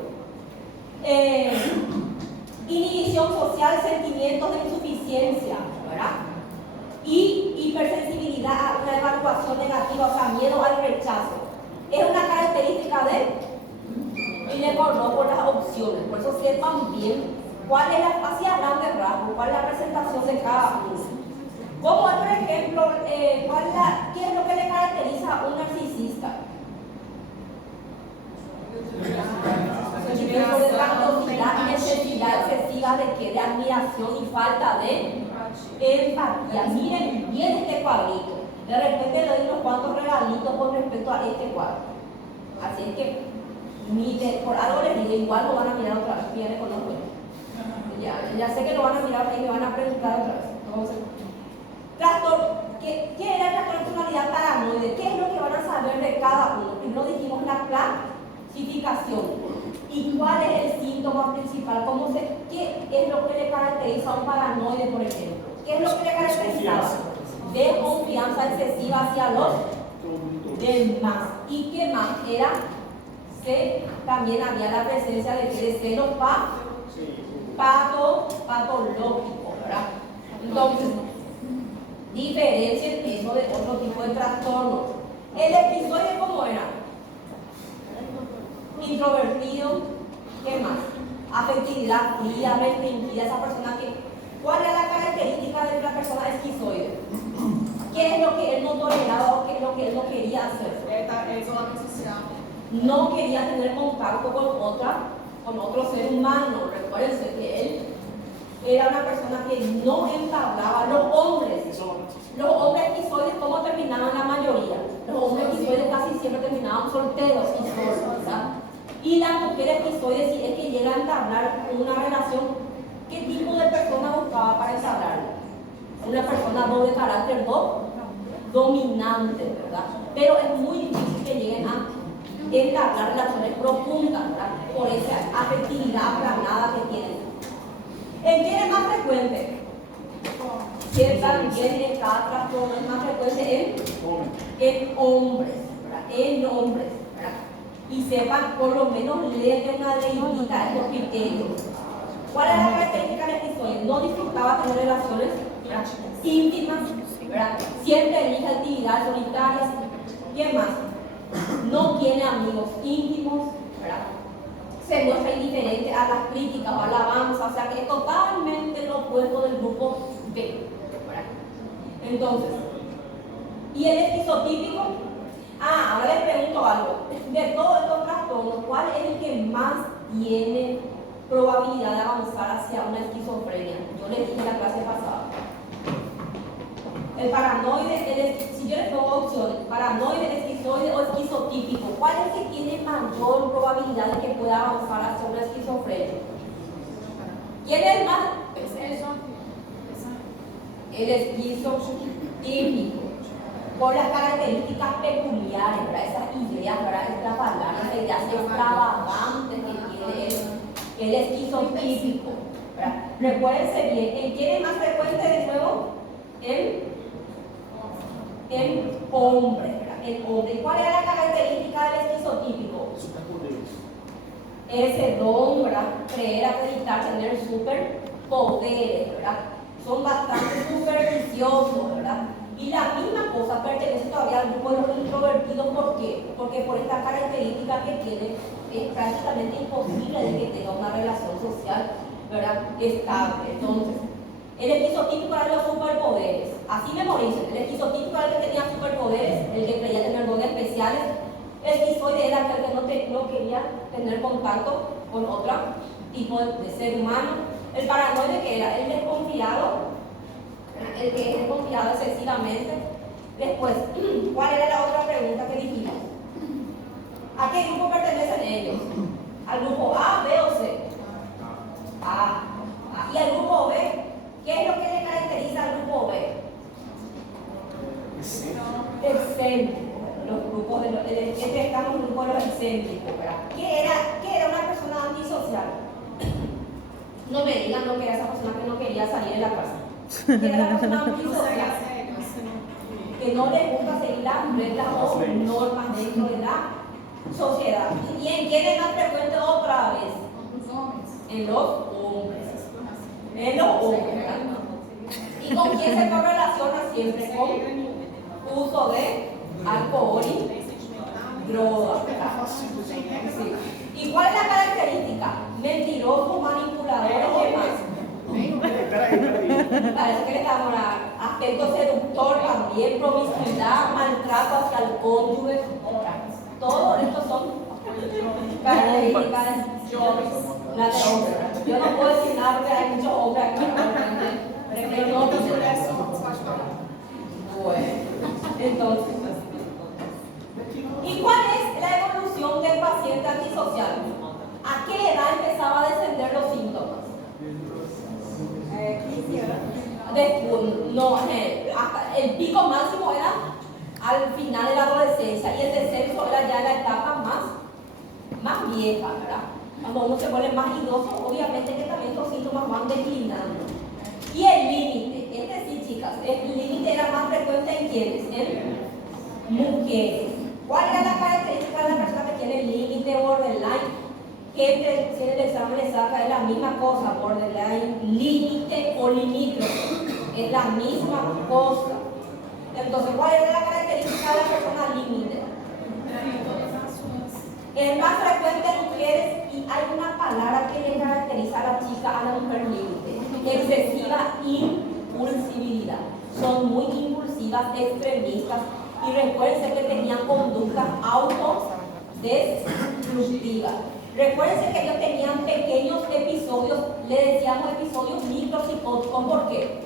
Inhibición social, sentimientos de insuficiencia, ¿verdad? Y hipersensibilidad a una evaluación negativa, o sea, miedo al rechazo. Es una característica de, y le coloco las opciones, por eso sepan bien cuál es la, así a grandes rasgos, cuál es la presentación de cada uno. Como otro ejemplo, ¿qué es lo que le caracteriza a un narcisista? Sentimientos de grandiosidad, necesidad excesiva de admiración y falta de empatía. Miren bien este cuadrito. De repente le doy unos cuantos regalitos con respecto a este cuadro. Así es que, por algo les digo, igual lo van a mirar otra vez. Viene con los buenos. Ya sé que lo van a mirar y me van a preguntar otra vez. ¿Qué era la personalidad paranoide? ¿Qué es lo que van a saber de cada uno? Primero dijimos la clasificación. ¿Y cuál es el síntoma principal? ¿Qué es lo que le caracteriza a un paranoide, por ejemplo? ¿Qué es lo que le caracteriza? Desconfianza excesiva hacia los demás. ¿Y qué más? También había la presencia de celos patológico, ¿verdad? Entonces, diferencien eso de otro tipo de trastornos. El episodio, ¿cómo era? Introvertido, ¿qué más? Afectividad fría, restringida, esa persona que... ¿Cuál es la característica de una persona esquizoide? ¿Qué es lo que él no toleraba o qué es lo que él no quería hacer? El isolamento social. No quería tener contacto con otro ser humano. Recuérdense que él era una persona que no entablaba. Los hombres esquizoides, ¿cómo terminaban la mayoría? Los hombres esquizoides casi siempre terminaban solteros y solos, ¿verdad? Y las mujeres esquizoides, si es que llegan a entablar una relación, ¿qué tipo de persona buscaba para entablarla? Una persona de carácter dominante, ¿verdad? Pero es muy difícil que lleguen a entablar relaciones profundas, ¿verdad? Por esa afectividad aplanada que tienen. ¿En quién es más frecuente? Que también está trastorno es más frecuente en hombres, ¿verdad? En hombres, ¿verdad? Y sepan, por lo menos leer una leidita estos criterios. ¿Cuál es la característica del esquizoide? No disfrutaba tener relaciones, ¿verdad?, íntimas, ¿verdad? Siempre elige actividades solitarias. ¿Qué más? No tiene amigos íntimos, ¿verdad? Se muestra indiferente a las críticas o alabanzas, o sea que es totalmente lo opuesto del grupo B, ¿verdad? Entonces, ¿y el esquizotípico? Ahora les pregunto algo. De todos estos trastornos, ¿cuál es el que más tiene probabilidad de avanzar hacia una esquizofrenia? Yo les dije en la clase pasada. El paranoide, si yo les pongo opciones, paranoide, esquizoide o esquizotípico, ¿cuál es el que tiene mayor probabilidad de que pueda avanzar hacia una esquizofrenia? ¿Quién es el más? El esquizotípico, por las características peculiares, ¿verdad? Esas ideas, ¿verdad? Extravagantes, ideas extravagantes que tiene el esquizotípico, ¿verdad? Recuérdense bien, ¿en quién es más frecuente de nuevo? En hombre, ¿verdad? En hombre. ¿Y cuál es la característica del esquizotípico? Superpoderes. Ese don, ¿verdad? Creer, acreditar, tener superpoderes, ¿verdad? Son bastante supersticiosos, ¿verdad? Y la misma cosa pertenece todavía al grupo de los introvertidos. ¿Por qué? Porque por esta característica que tiene, es prácticamente imposible de que tenga una relación social, ¿verdad?, estable. Entonces, el esquizotípico era de los superpoderes. Así memoricen. El esquizotípico era el que tenía superpoderes, el que creía tener dones especiales. El esquizoide era aquel que no quería tener contacto con otro tipo de ser humano. El paranoide, que era el desconfiado, el que es desconfiado excesivamente. Después, ¿cuál era la otra pregunta que dijimos? ¿A qué grupo pertenecen ellos? ¿Al grupo A, B o C? A. ¿Y al grupo B? ¿Qué es lo que le caracteriza al grupo B? Excéntrico. Los grupos de los, estamos en el grupo de los excéntricos, ¿verdad? ¿Qué era una persona antisocial? No me digan lo que era esa persona que no quería salir de la casa. ¿Qué era la persona antisocial? Que no le gusta seguir las reglas o normas dentro de la sociedad. ¿Y en quién es más frecuente otra vez? En los hombres. En los hombres. ¿Y con quién se correlaciona siempre? Con uso de alcohol y drogas. Sí. ¿Y cuál es la característica? Mentiroso, manipulador, ¿qué más? Parece que le damos aspecto seductor también, promiscuidad, maltrato hacia el cónyuge. Todos estos son características de hombre. Yo no puedo decir nada porque hay muchos hombres aquí. Pero no, bueno, entonces, ¿y cuál es la evolución del paciente antisocial? ¿A qué edad empezaba a descender los síntomas? No, hasta el pico máximo era al final de la adolescencia y el descenso era ya en la etapa más vieja, ¿verdad? Cuando uno se vuelve más idoso, obviamente que también los síntomas van declinando. Y el límite, sí, chicas, el límite era más frecuente en quiénes, en mujeres. ¿Cuál era la característica de la persona que tiene límite borderline? Que si en el examen le saca es la misma cosa, borderline, límite o limítrofe, es la misma cosa. Entonces, ¿cuál es la característica de la persona límite? Es más frecuente en mujeres y hay una palabra que le caracteriza a la chica, a la mujer límite: excesiva impulsividad. Son muy impulsivas, extremistas y recuerden que tenían conductas autodestructivas. Recuerden que ellos tenían pequeños episodios, le decíamos episodios micropsicóticos. ¿Por qué?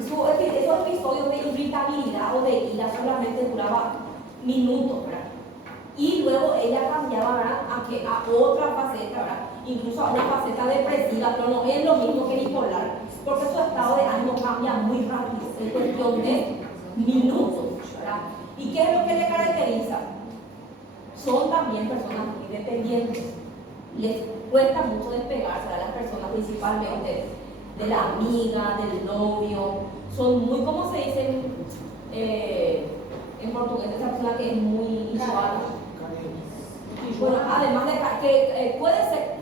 Esos episodios de irritabilidad o de ira solamente duraban minutos, ¿verdad? Y luego ella cambiaba, ¿verdad?, a otra faceta, ¿verdad?, incluso a una faceta depresiva, pero no es lo mismo que bipolar, porque su estado de ánimo cambia muy rápido, en cuestión de minutos, ¿verdad? ¿Y qué es lo que le caracteriza? Son también personas muy dependientes, les cuesta mucho despegarse a las personas, principalmente de la amiga, del novio. Son muy, ¿cómo se dice en portugués? Esa persona que es muy igual. Bueno, además de que puede ser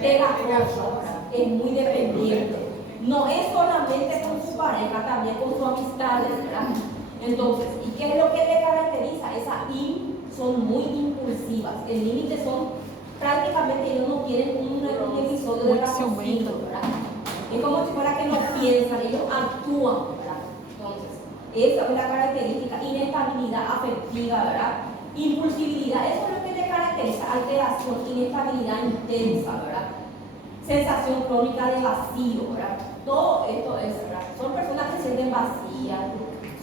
pegajoso, es muy dependiente. No es solamente con su pareja, también con sus amistades, ¿verdad? Entonces, ¿y qué es lo que le caracteriza? Son muy impulsivas. El límite son prácticamente, ellos no quieren un episodio de raciocinio, ¿verdad? Es como si fuera que no piensan, ellos actúan, ¿verdad? Entonces, esa es una característica. Inestabilidad afectiva, ¿verdad? Impulsividad, eso es lo que le caracteriza. Alteración, inestabilidad intensa, ¿verdad? Sensación crónica de vacío, ¿verdad? Todo esto es, ¿verdad? Son personas que se sienten vacías,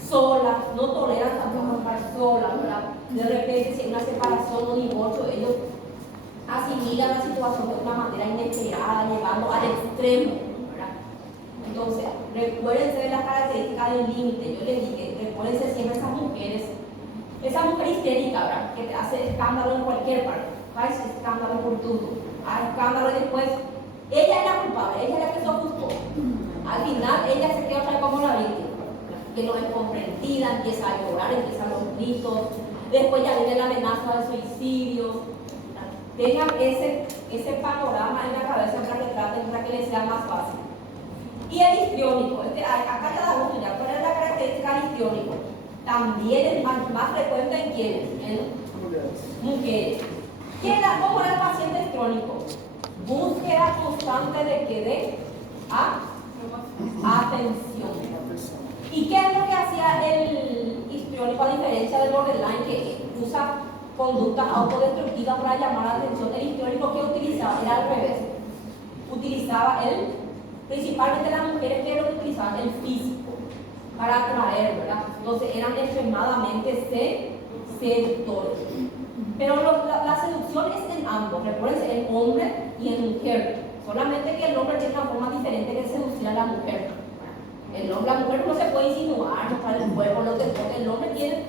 solas, no toleran tampoco estar solas, ¿verdad? De repente, si hay una separación o divorcio, ellos asimilan la situación de una manera inesperada, llegando al extremo, ¿verdad? Entonces, recuérdense de las características del límite. Yo les dije, recuérdense siempre esa mujer histérica, ¿verdad? Que te hace escándalo en cualquier parte. Hay escándalo por todo. Hay escándalo y después. Ella es la culpable, ella es la que se ofuscó. Al final, ella se queda otra vez como la víctima, que no es comprendida, empieza a llorar, empiezan los gritos, después ya viene la amenaza de suicidio. Tengan ese panorama en la cabeza para que traten, para que les sea más fácil. Y el histriónico, acá ya da uno ya, ¿cuál es la característica del histriónico? También es más frecuente en quienes, en mujeres. ¿Cómo era el paciente histriónico? Búsqueda constante de que dé atención. ¿Y qué es lo que hacía el histriónico a diferencia del borderline, que usa conductas autodestructivas para llamar la atención? El histriónico que utilizaba era al revés. Utilizaba principalmente las mujeres, que lo utilizaban el físico para atraer, ¿verdad? Entonces eran extremadamente seductores. Pero la seducción es en ambos, recuerden, en hombre y en mujer. Solamente que el hombre tiene una forma diferente de seducir a la mujer. La mujer no se puede insinuar, mostrar el cuerpo, lo que sea. El hombre tiene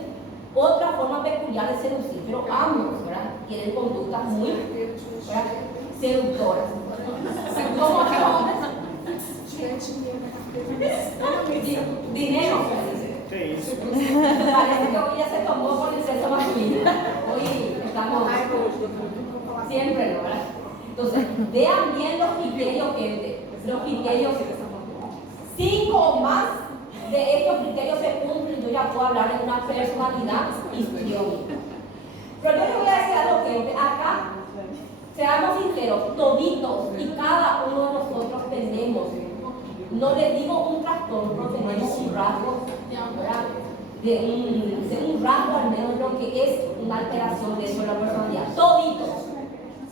otra forma peculiar de seducir, pero ambos, ¿verdad? Tienen conductas muy, ¿verdad?, seductoras. ¿Cómo los hombres? Dinero. ¿Qué es eso? Parece que hoy ya se tomó por el sexo masculino. Hoy estamos siempre, ¿no? ¿Verdad? Entonces, vean bien los criterios, gente. Los criterios, 5 o más de estos criterios se cumplen. Yo ya puedo hablar de una personalidad histriónica. Pero yo les voy a decir algo, gente. Acá, seamos sinceros, toditos y cada uno de nosotros tenemos, no les digo un trastorno, tenemos un rasgo, ¿verdad?, de un rasgo al menos lo que es una alteración dentro de la personalidad. Toditos.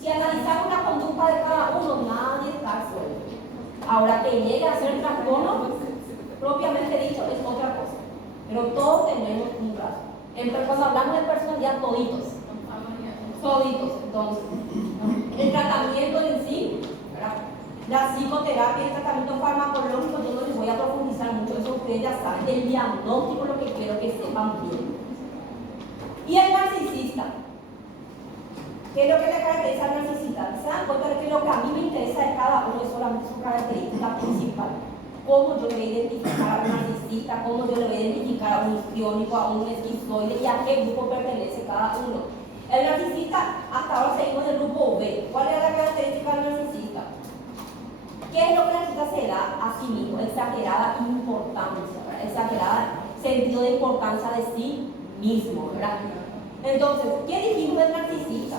Si analizamos la conducta de cada uno, nadie está suelto. Ahora, que llegue a ser trastorno, propiamente dicho, es otra cosa. Pero todos tenemos un rasgo. Cuando hablamos de personalidad, toditos. Toditos. Entonces, el tratamiento en sí, ¿verdad?, la psicoterapia, el tratamiento farmacológico, yo no les voy a profundizar mucho, eso ustedes ya saben. El diagnóstico, lo que quiero que sepan bien. Y el narcisista. ¿Qué es lo que le caracteriza al narcisista? Se dan cuenta de que lo que a mí me interesa de cada uno es solamente su característica principal. Cómo yo le voy a identificar a un narcisista, cómo yo le voy a identificar a un histriónico, a un esquizoide y a qué grupo pertenece cada uno. El narcisista, hasta ahora seguimos en el grupo B. ¿Cuál es la característica del narcisista? ¿Qué es lo que el narcisista se da a sí mismo? Exagerada importancia, ¿verdad? Exagerada sentido de importancia de sí mismo, ¿verdad? Entonces, ¿qué dijimos del narcisista?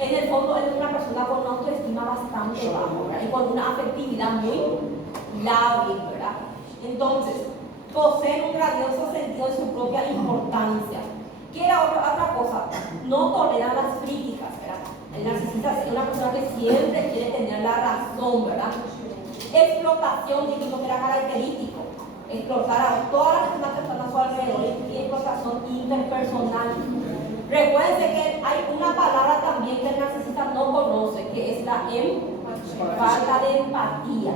En el fondo es una persona con una autoestima bastante baja, ¿verdad?, y con una afectividad muy lábil, ¿verdad? Entonces, posee un grandioso sentido de su propia importancia. ¿Qué era otra cosa? No tolera las críticas, ¿verdad? El narcisista es una persona que siempre quiere tener la razón, ¿verdad? Explotación, dijimos que era característico. Explotar a todas las personas que están a su alrededor y explotación interpersonal. Recuérdense que hay una palabra también que el narcisista no conoce, que es la falta de empatía.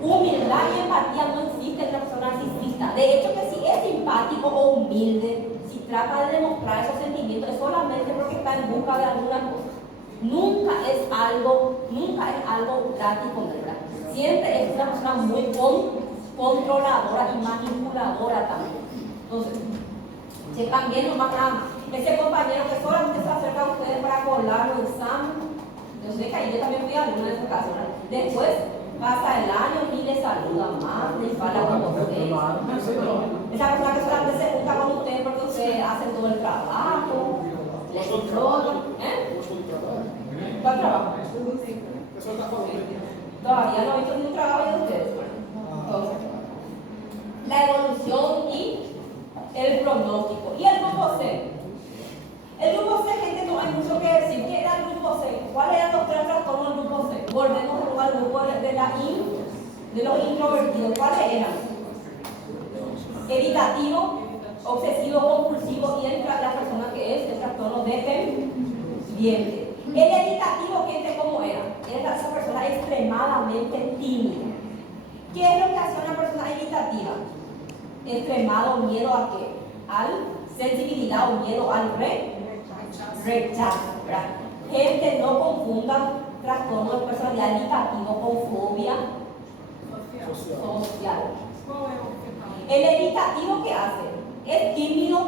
Humildad y empatía no existe en la persona narcisista. De hecho, que si es simpático o humilde, si trata de demostrar esos sentimientos, es solamente porque está en busca de alguna cosa. Nunca es algo, nunca es algo gratis comer, ¿verdad? Siempre es una persona muy controladora y manipuladora también. Entonces, checan bien nomás nada más. Ese compañero que solamente se acerca a ustedes para colar los exámenes, yo sé que ahí yo también fui a alguna de esas casos, ¿verdad? Después pasa el año y le saluda más, le fala con ustedes. Esa persona que solamente se junta con ustedes porque ustedes hacen todo el trabajo, le explotan. ¿Cuál trabajo? Todavía no he visto ningún trabajo de ustedes. Entonces, la evolución y el pronóstico. ¿Y el grupo C? El grupo C, gente, no hay mucho que decir. ¿Qué era el grupo C? ¿Cuáles eran los 3 trastornos del grupo C? Volvemos al grupo de los introvertidos. ¿Cuáles eran? Evitativo, obsesivo, compulsivo y la persona que es el trastorno dependiente. El evitativo, gente, ¿cómo era? Era esa persona extremadamente tímida. ¿Qué es lo que hace una persona evitativa? Extremado miedo a qué? Al sensibilidad o miedo al rechazo, ¿verdad? Gente, no confundan trastorno de personalidad evitativo con fobia social. El evitativo, ¿qué hace? Es tímido,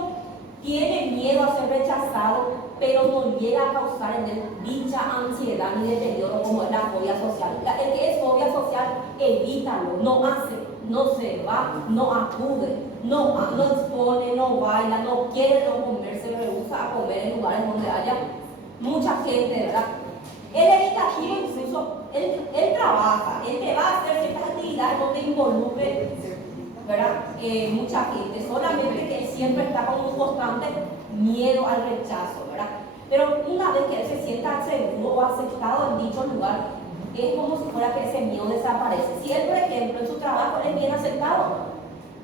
tiene miedo a ser rechazado, pero no llega a causar en él dicha ansiedad ni deterioro como es la fobia social. El que es fobia social, evítalo, no hace, no se va, no acude, no expone, no baila, no quiere no comer, se rehúsa a comer en lugares donde haya mucha gente, ¿verdad? El evitativo incluso, él trabaja, él te va a hacer ciertas actividades donde involucre, ¿verdad? Mucha gente, solamente que él siempre está con un constante miedo al rechazo, ¿verdad? Pero una vez que él se sienta seguro o aceptado en dicho lugar, es como si fuera que ese miedo desaparece. Si él, por ejemplo, en su trabajo él es bien aceptado,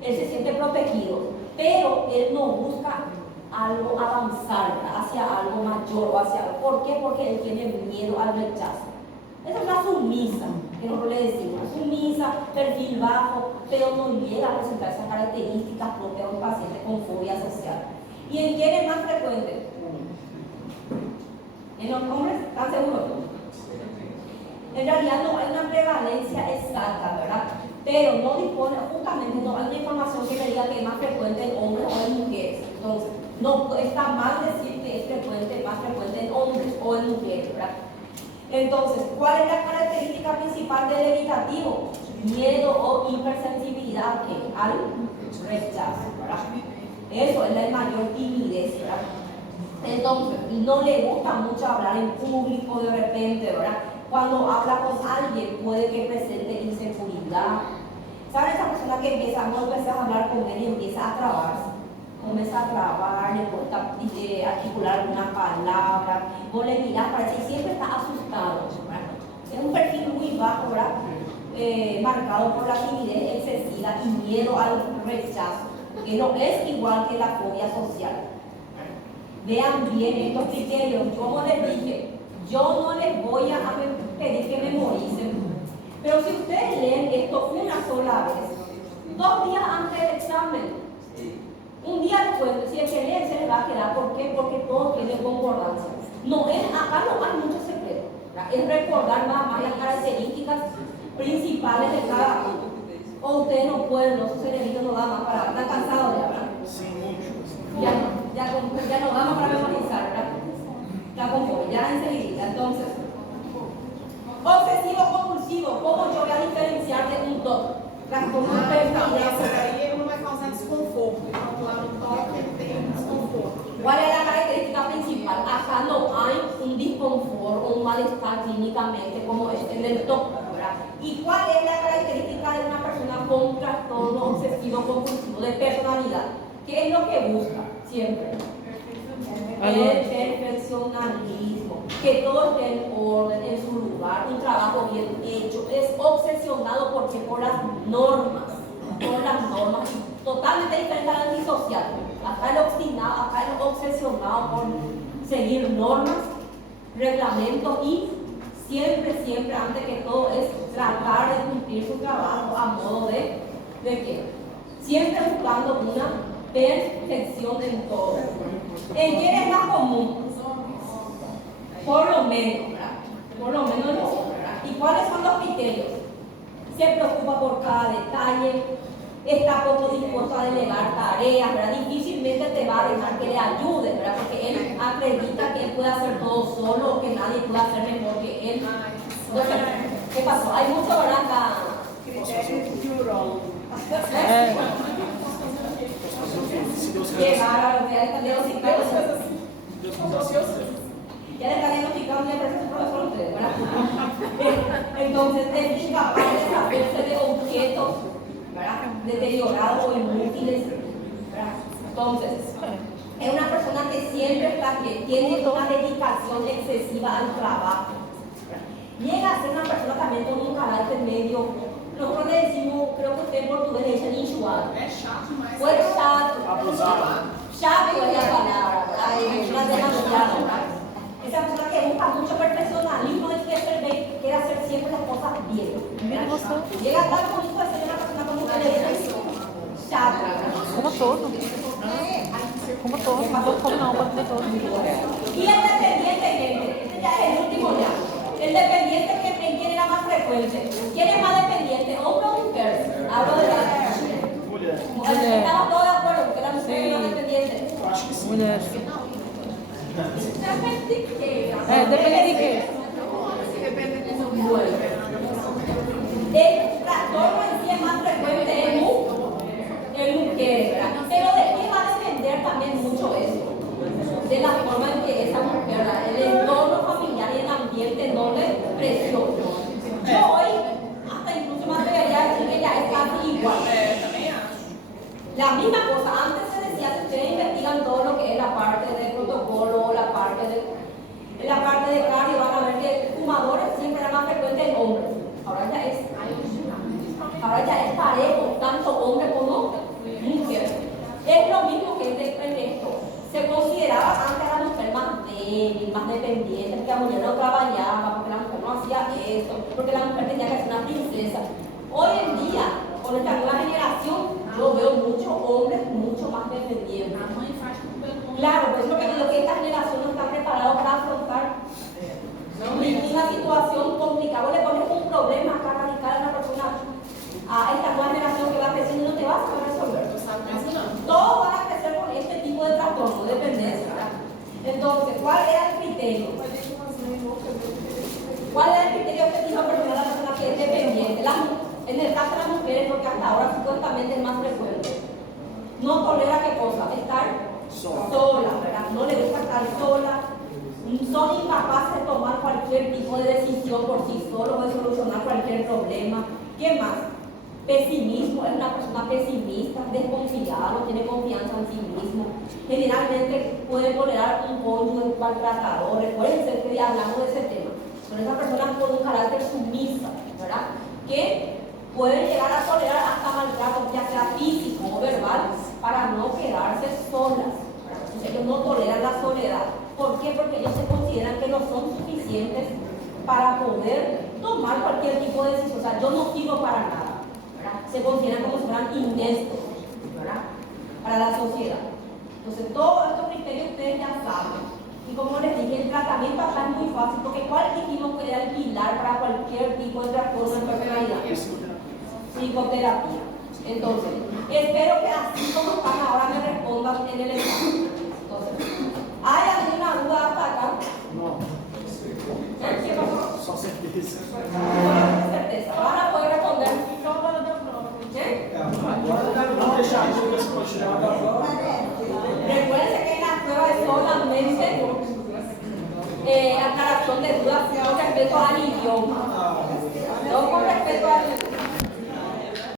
él se siente protegido, pero él no busca algo avanzar, ¿verdad? Hacia algo mayor o hacia algo. ¿Por qué? Porque él tiene miedo al rechazo. Esa es la sumisa, que nosotros le decimos, sumisa, perfil bajo, pero no llega a presentar esas características propias de un paciente con fobia social. ¿Y en quién es más frecuente? ¿En los hombres? ¿Están seguros? En realidad no hay una prevalencia exacta, ¿verdad? Pero no dispone, justamente no hay una información que me diga que es más frecuente en hombres o en mujeres. Entonces, no está mal decir que es frecuente, más frecuente en hombres o en mujeres, ¿verdad? Entonces, ¿cuál es la característica principal del evitativo? Miedo o hipersensibilidad al rechazo, ¿verdad? Eso es la mayor timidez, ¿verdad? Entonces, no le gusta mucho hablar en público de repente, ¿verdad? Cuando habla con alguien puede que presente inseguridad. ¿Saben esa persona que empieza, no empiezas a hablar con él y empieza a trabarse? Comienza a trabar, le cuesta articular alguna palabra, vos le mirás, parece que siempre está asustado, ¿verdad? Es un perfil muy bajo, ¿verdad? Marcado por la timidez excesiva y miedo al rechazo, que no es igual que la fobia social. Vean bien estos criterios. Como les dije, yo no les voy a pedir que memoricen, pero si ustedes leen esto una sola vez, 2 días antes del examen, un día después, si el que leen se les va a quedar. ¿Por qué? Porque todos tienen concordancia. Acá no hay mucho secreto, ¿verdad? Es recordar nada más las características principales de cada uno. O ustedes no pueden, no, su cerebrito no da más para, están cansados ya, ¿verdad? Sí, mucho. Ya no da más para memorizar, ¿verdad? Ya conforme, ya enseguida. Entonces, obsesivo compulsivo, ¿cómo yo voy a diferenciar de un TOC? Trastorno de personalidad. Aí ele não vai causar desconforto. Então, lá no toque ele tem desconforto. ¿Cuál es la característica principal? Acá no hay un disconfort o un malestar clínicamente como es en el TOC, ¿verdad? ¿Y cuál es la característica de una persona con trastorno obsesivo compulsivo de personalidad? ¿Qué es lo que busca siempre? El perfeccionalismo, que todo esté en orden, en su lugar, un trabajo bien hecho. Es obsesionado porque por las normas, totalmente diferente al antisocial. Acá el obstinado, acá el obsesionado por seguir normas, reglamentos y siempre, antes que todo, es tratar de cumplir su trabajo a modo ¿de qué? Siempre buscando una perfección en todo. ¿En quién es más común? Por lo menos, ¿verdad? Por lo menos criterios. Se preocupa por cada detalle, está poco dispuesto a delegar tareas, ¿verdad? Difícilmente te va a dejar que le ayude, ¿verdad? Porque él acredita que él puede hacer todo solo, que nadie puede hacer mejor que él. Entonces, ¿qué pasó? Hay mucho, ¿verdad? Acá. Qué bárbaro, ya le están diagnosticando. Ya le están diagnosticando ya parece profesor ustedes, ¿verdad? Entonces, es incapaz de saberse de objetos, ¿verdad? Deteriorados o inútiles, ¿verdad? Entonces, es una persona que siempre está, que tiene una dedicación excesiva al trabajo. Llega a ser una persona también con un carácter medio. Nosotros le decimos, creo que usted en portugués le dicen enxuado. É chato, mas. Fue chato. Abusado. Chato es la palabra, ¿verdad? Es demasiado, ¿verdad? Esa persona que busca mucho perfeccionalismo, es que quiere hacer siempre las cosas bien. Mira você, Llega a estar bonito de ser una persona con inteligencia. Chato, ¿verdad? como todo. Como todo, como não, pode ser todo. Y el dependiente, gente, este ya es el último ya. El dependiente, ¿en quién era más frecuente? ¿Quién es más dependiente, hombre o mujer? Hablo de la Mulher. Estamos todos de acuerdo, porque la mujer es más dependiente. Eu acho que sim. Mulher. Depende de quê? Depende de quê? El trastorno en sí es más frecuente en mujeres, ¿verdad? Pero de qué va a depender también mucho eso, de la forma en que esa mujer, ¿verdad? El entorno familiar y el ambiente no le presiona. Yo hoy, hasta incluso me atrevería a decir que ya es casi igual. La misma cosa, antes se decía, si ustedes investigan todo lo que es la parte de protocolo, la parte de cardio, van a ver que fumadores siempre era más frecuente en hombres. Ahora ya es parejo, tanto hombre como mujer. Es lo mismo que en esto. Se consideraba antes a la mujer más débil, más dependiente, porque la mujer no trabajaba, porque la mujer no hacía esto, porque la mujer tenía que ser una princesa. Hoy en día, con esta nueva generación, yo veo muchos hombres mucho más dependientes. Claro, pues lo que digo que esta generación no está preparada para afrontar una situación complicada. Vos le pones un problema acá radical a una persona, a esta nueva generación que va creciendo y no te vas a saber resolver. Todos van a crecer con este tipo de trastorno, dependencia, ¿verdad? Entonces, ¿cuál era el criterio? ¿Cuál era el criterio objetivo para la persona que es dependiente? En el caso de las mujeres, porque hasta ahora supuestamente es más frecuente. No tolera qué cosa, estar sola, ¿verdad? No le gusta estar sola. Son incapaces de tomar cualquier tipo de decisión por sí solos, de solucionar cualquier problema. ¿Qué más? Pesimismo, es una persona pesimista, desconfiada, no tiene confianza en sí mismo. Generalmente puede tolerar un cónyuge maltratador. Recuerden que ya hablamos de ese tema. Son esas personas con un carácter sumisa, ¿verdad? Que pueden llegar a tolerar hasta maltrato, ya sea físico o verbal, para no quedarse solas. Entonces ellos no toleran la soledad. ¿Por qué? Porque ellos se consideran que no son suficientes para poder tomar cualquier tipo de decisión. O sea, yo no sirvo para nada, ¿verdad? Se consideran como si fueran ineptos, ¿verdad? Para la sociedad. Entonces, todos estos criterios ustedes ya saben. Y como les dije, el tratamiento acá es muy fácil, porque ¿cuál dijimos que era el pilar para cualquier tipo de trastorno de personalidad? Psicoterapia. Entonces, espero que así como están ahora me respondan en el examen. Entonces, ¿hay alguna duda hasta acá? Não. ¿Qué pasó? Só certeza. Con certeza. ¿Van a poder responder? ¿Eh? Não deixar as dúvidas continuar da prova. Recuerden que en la prueba es solamente aclaración de dudas con respecto al idioma.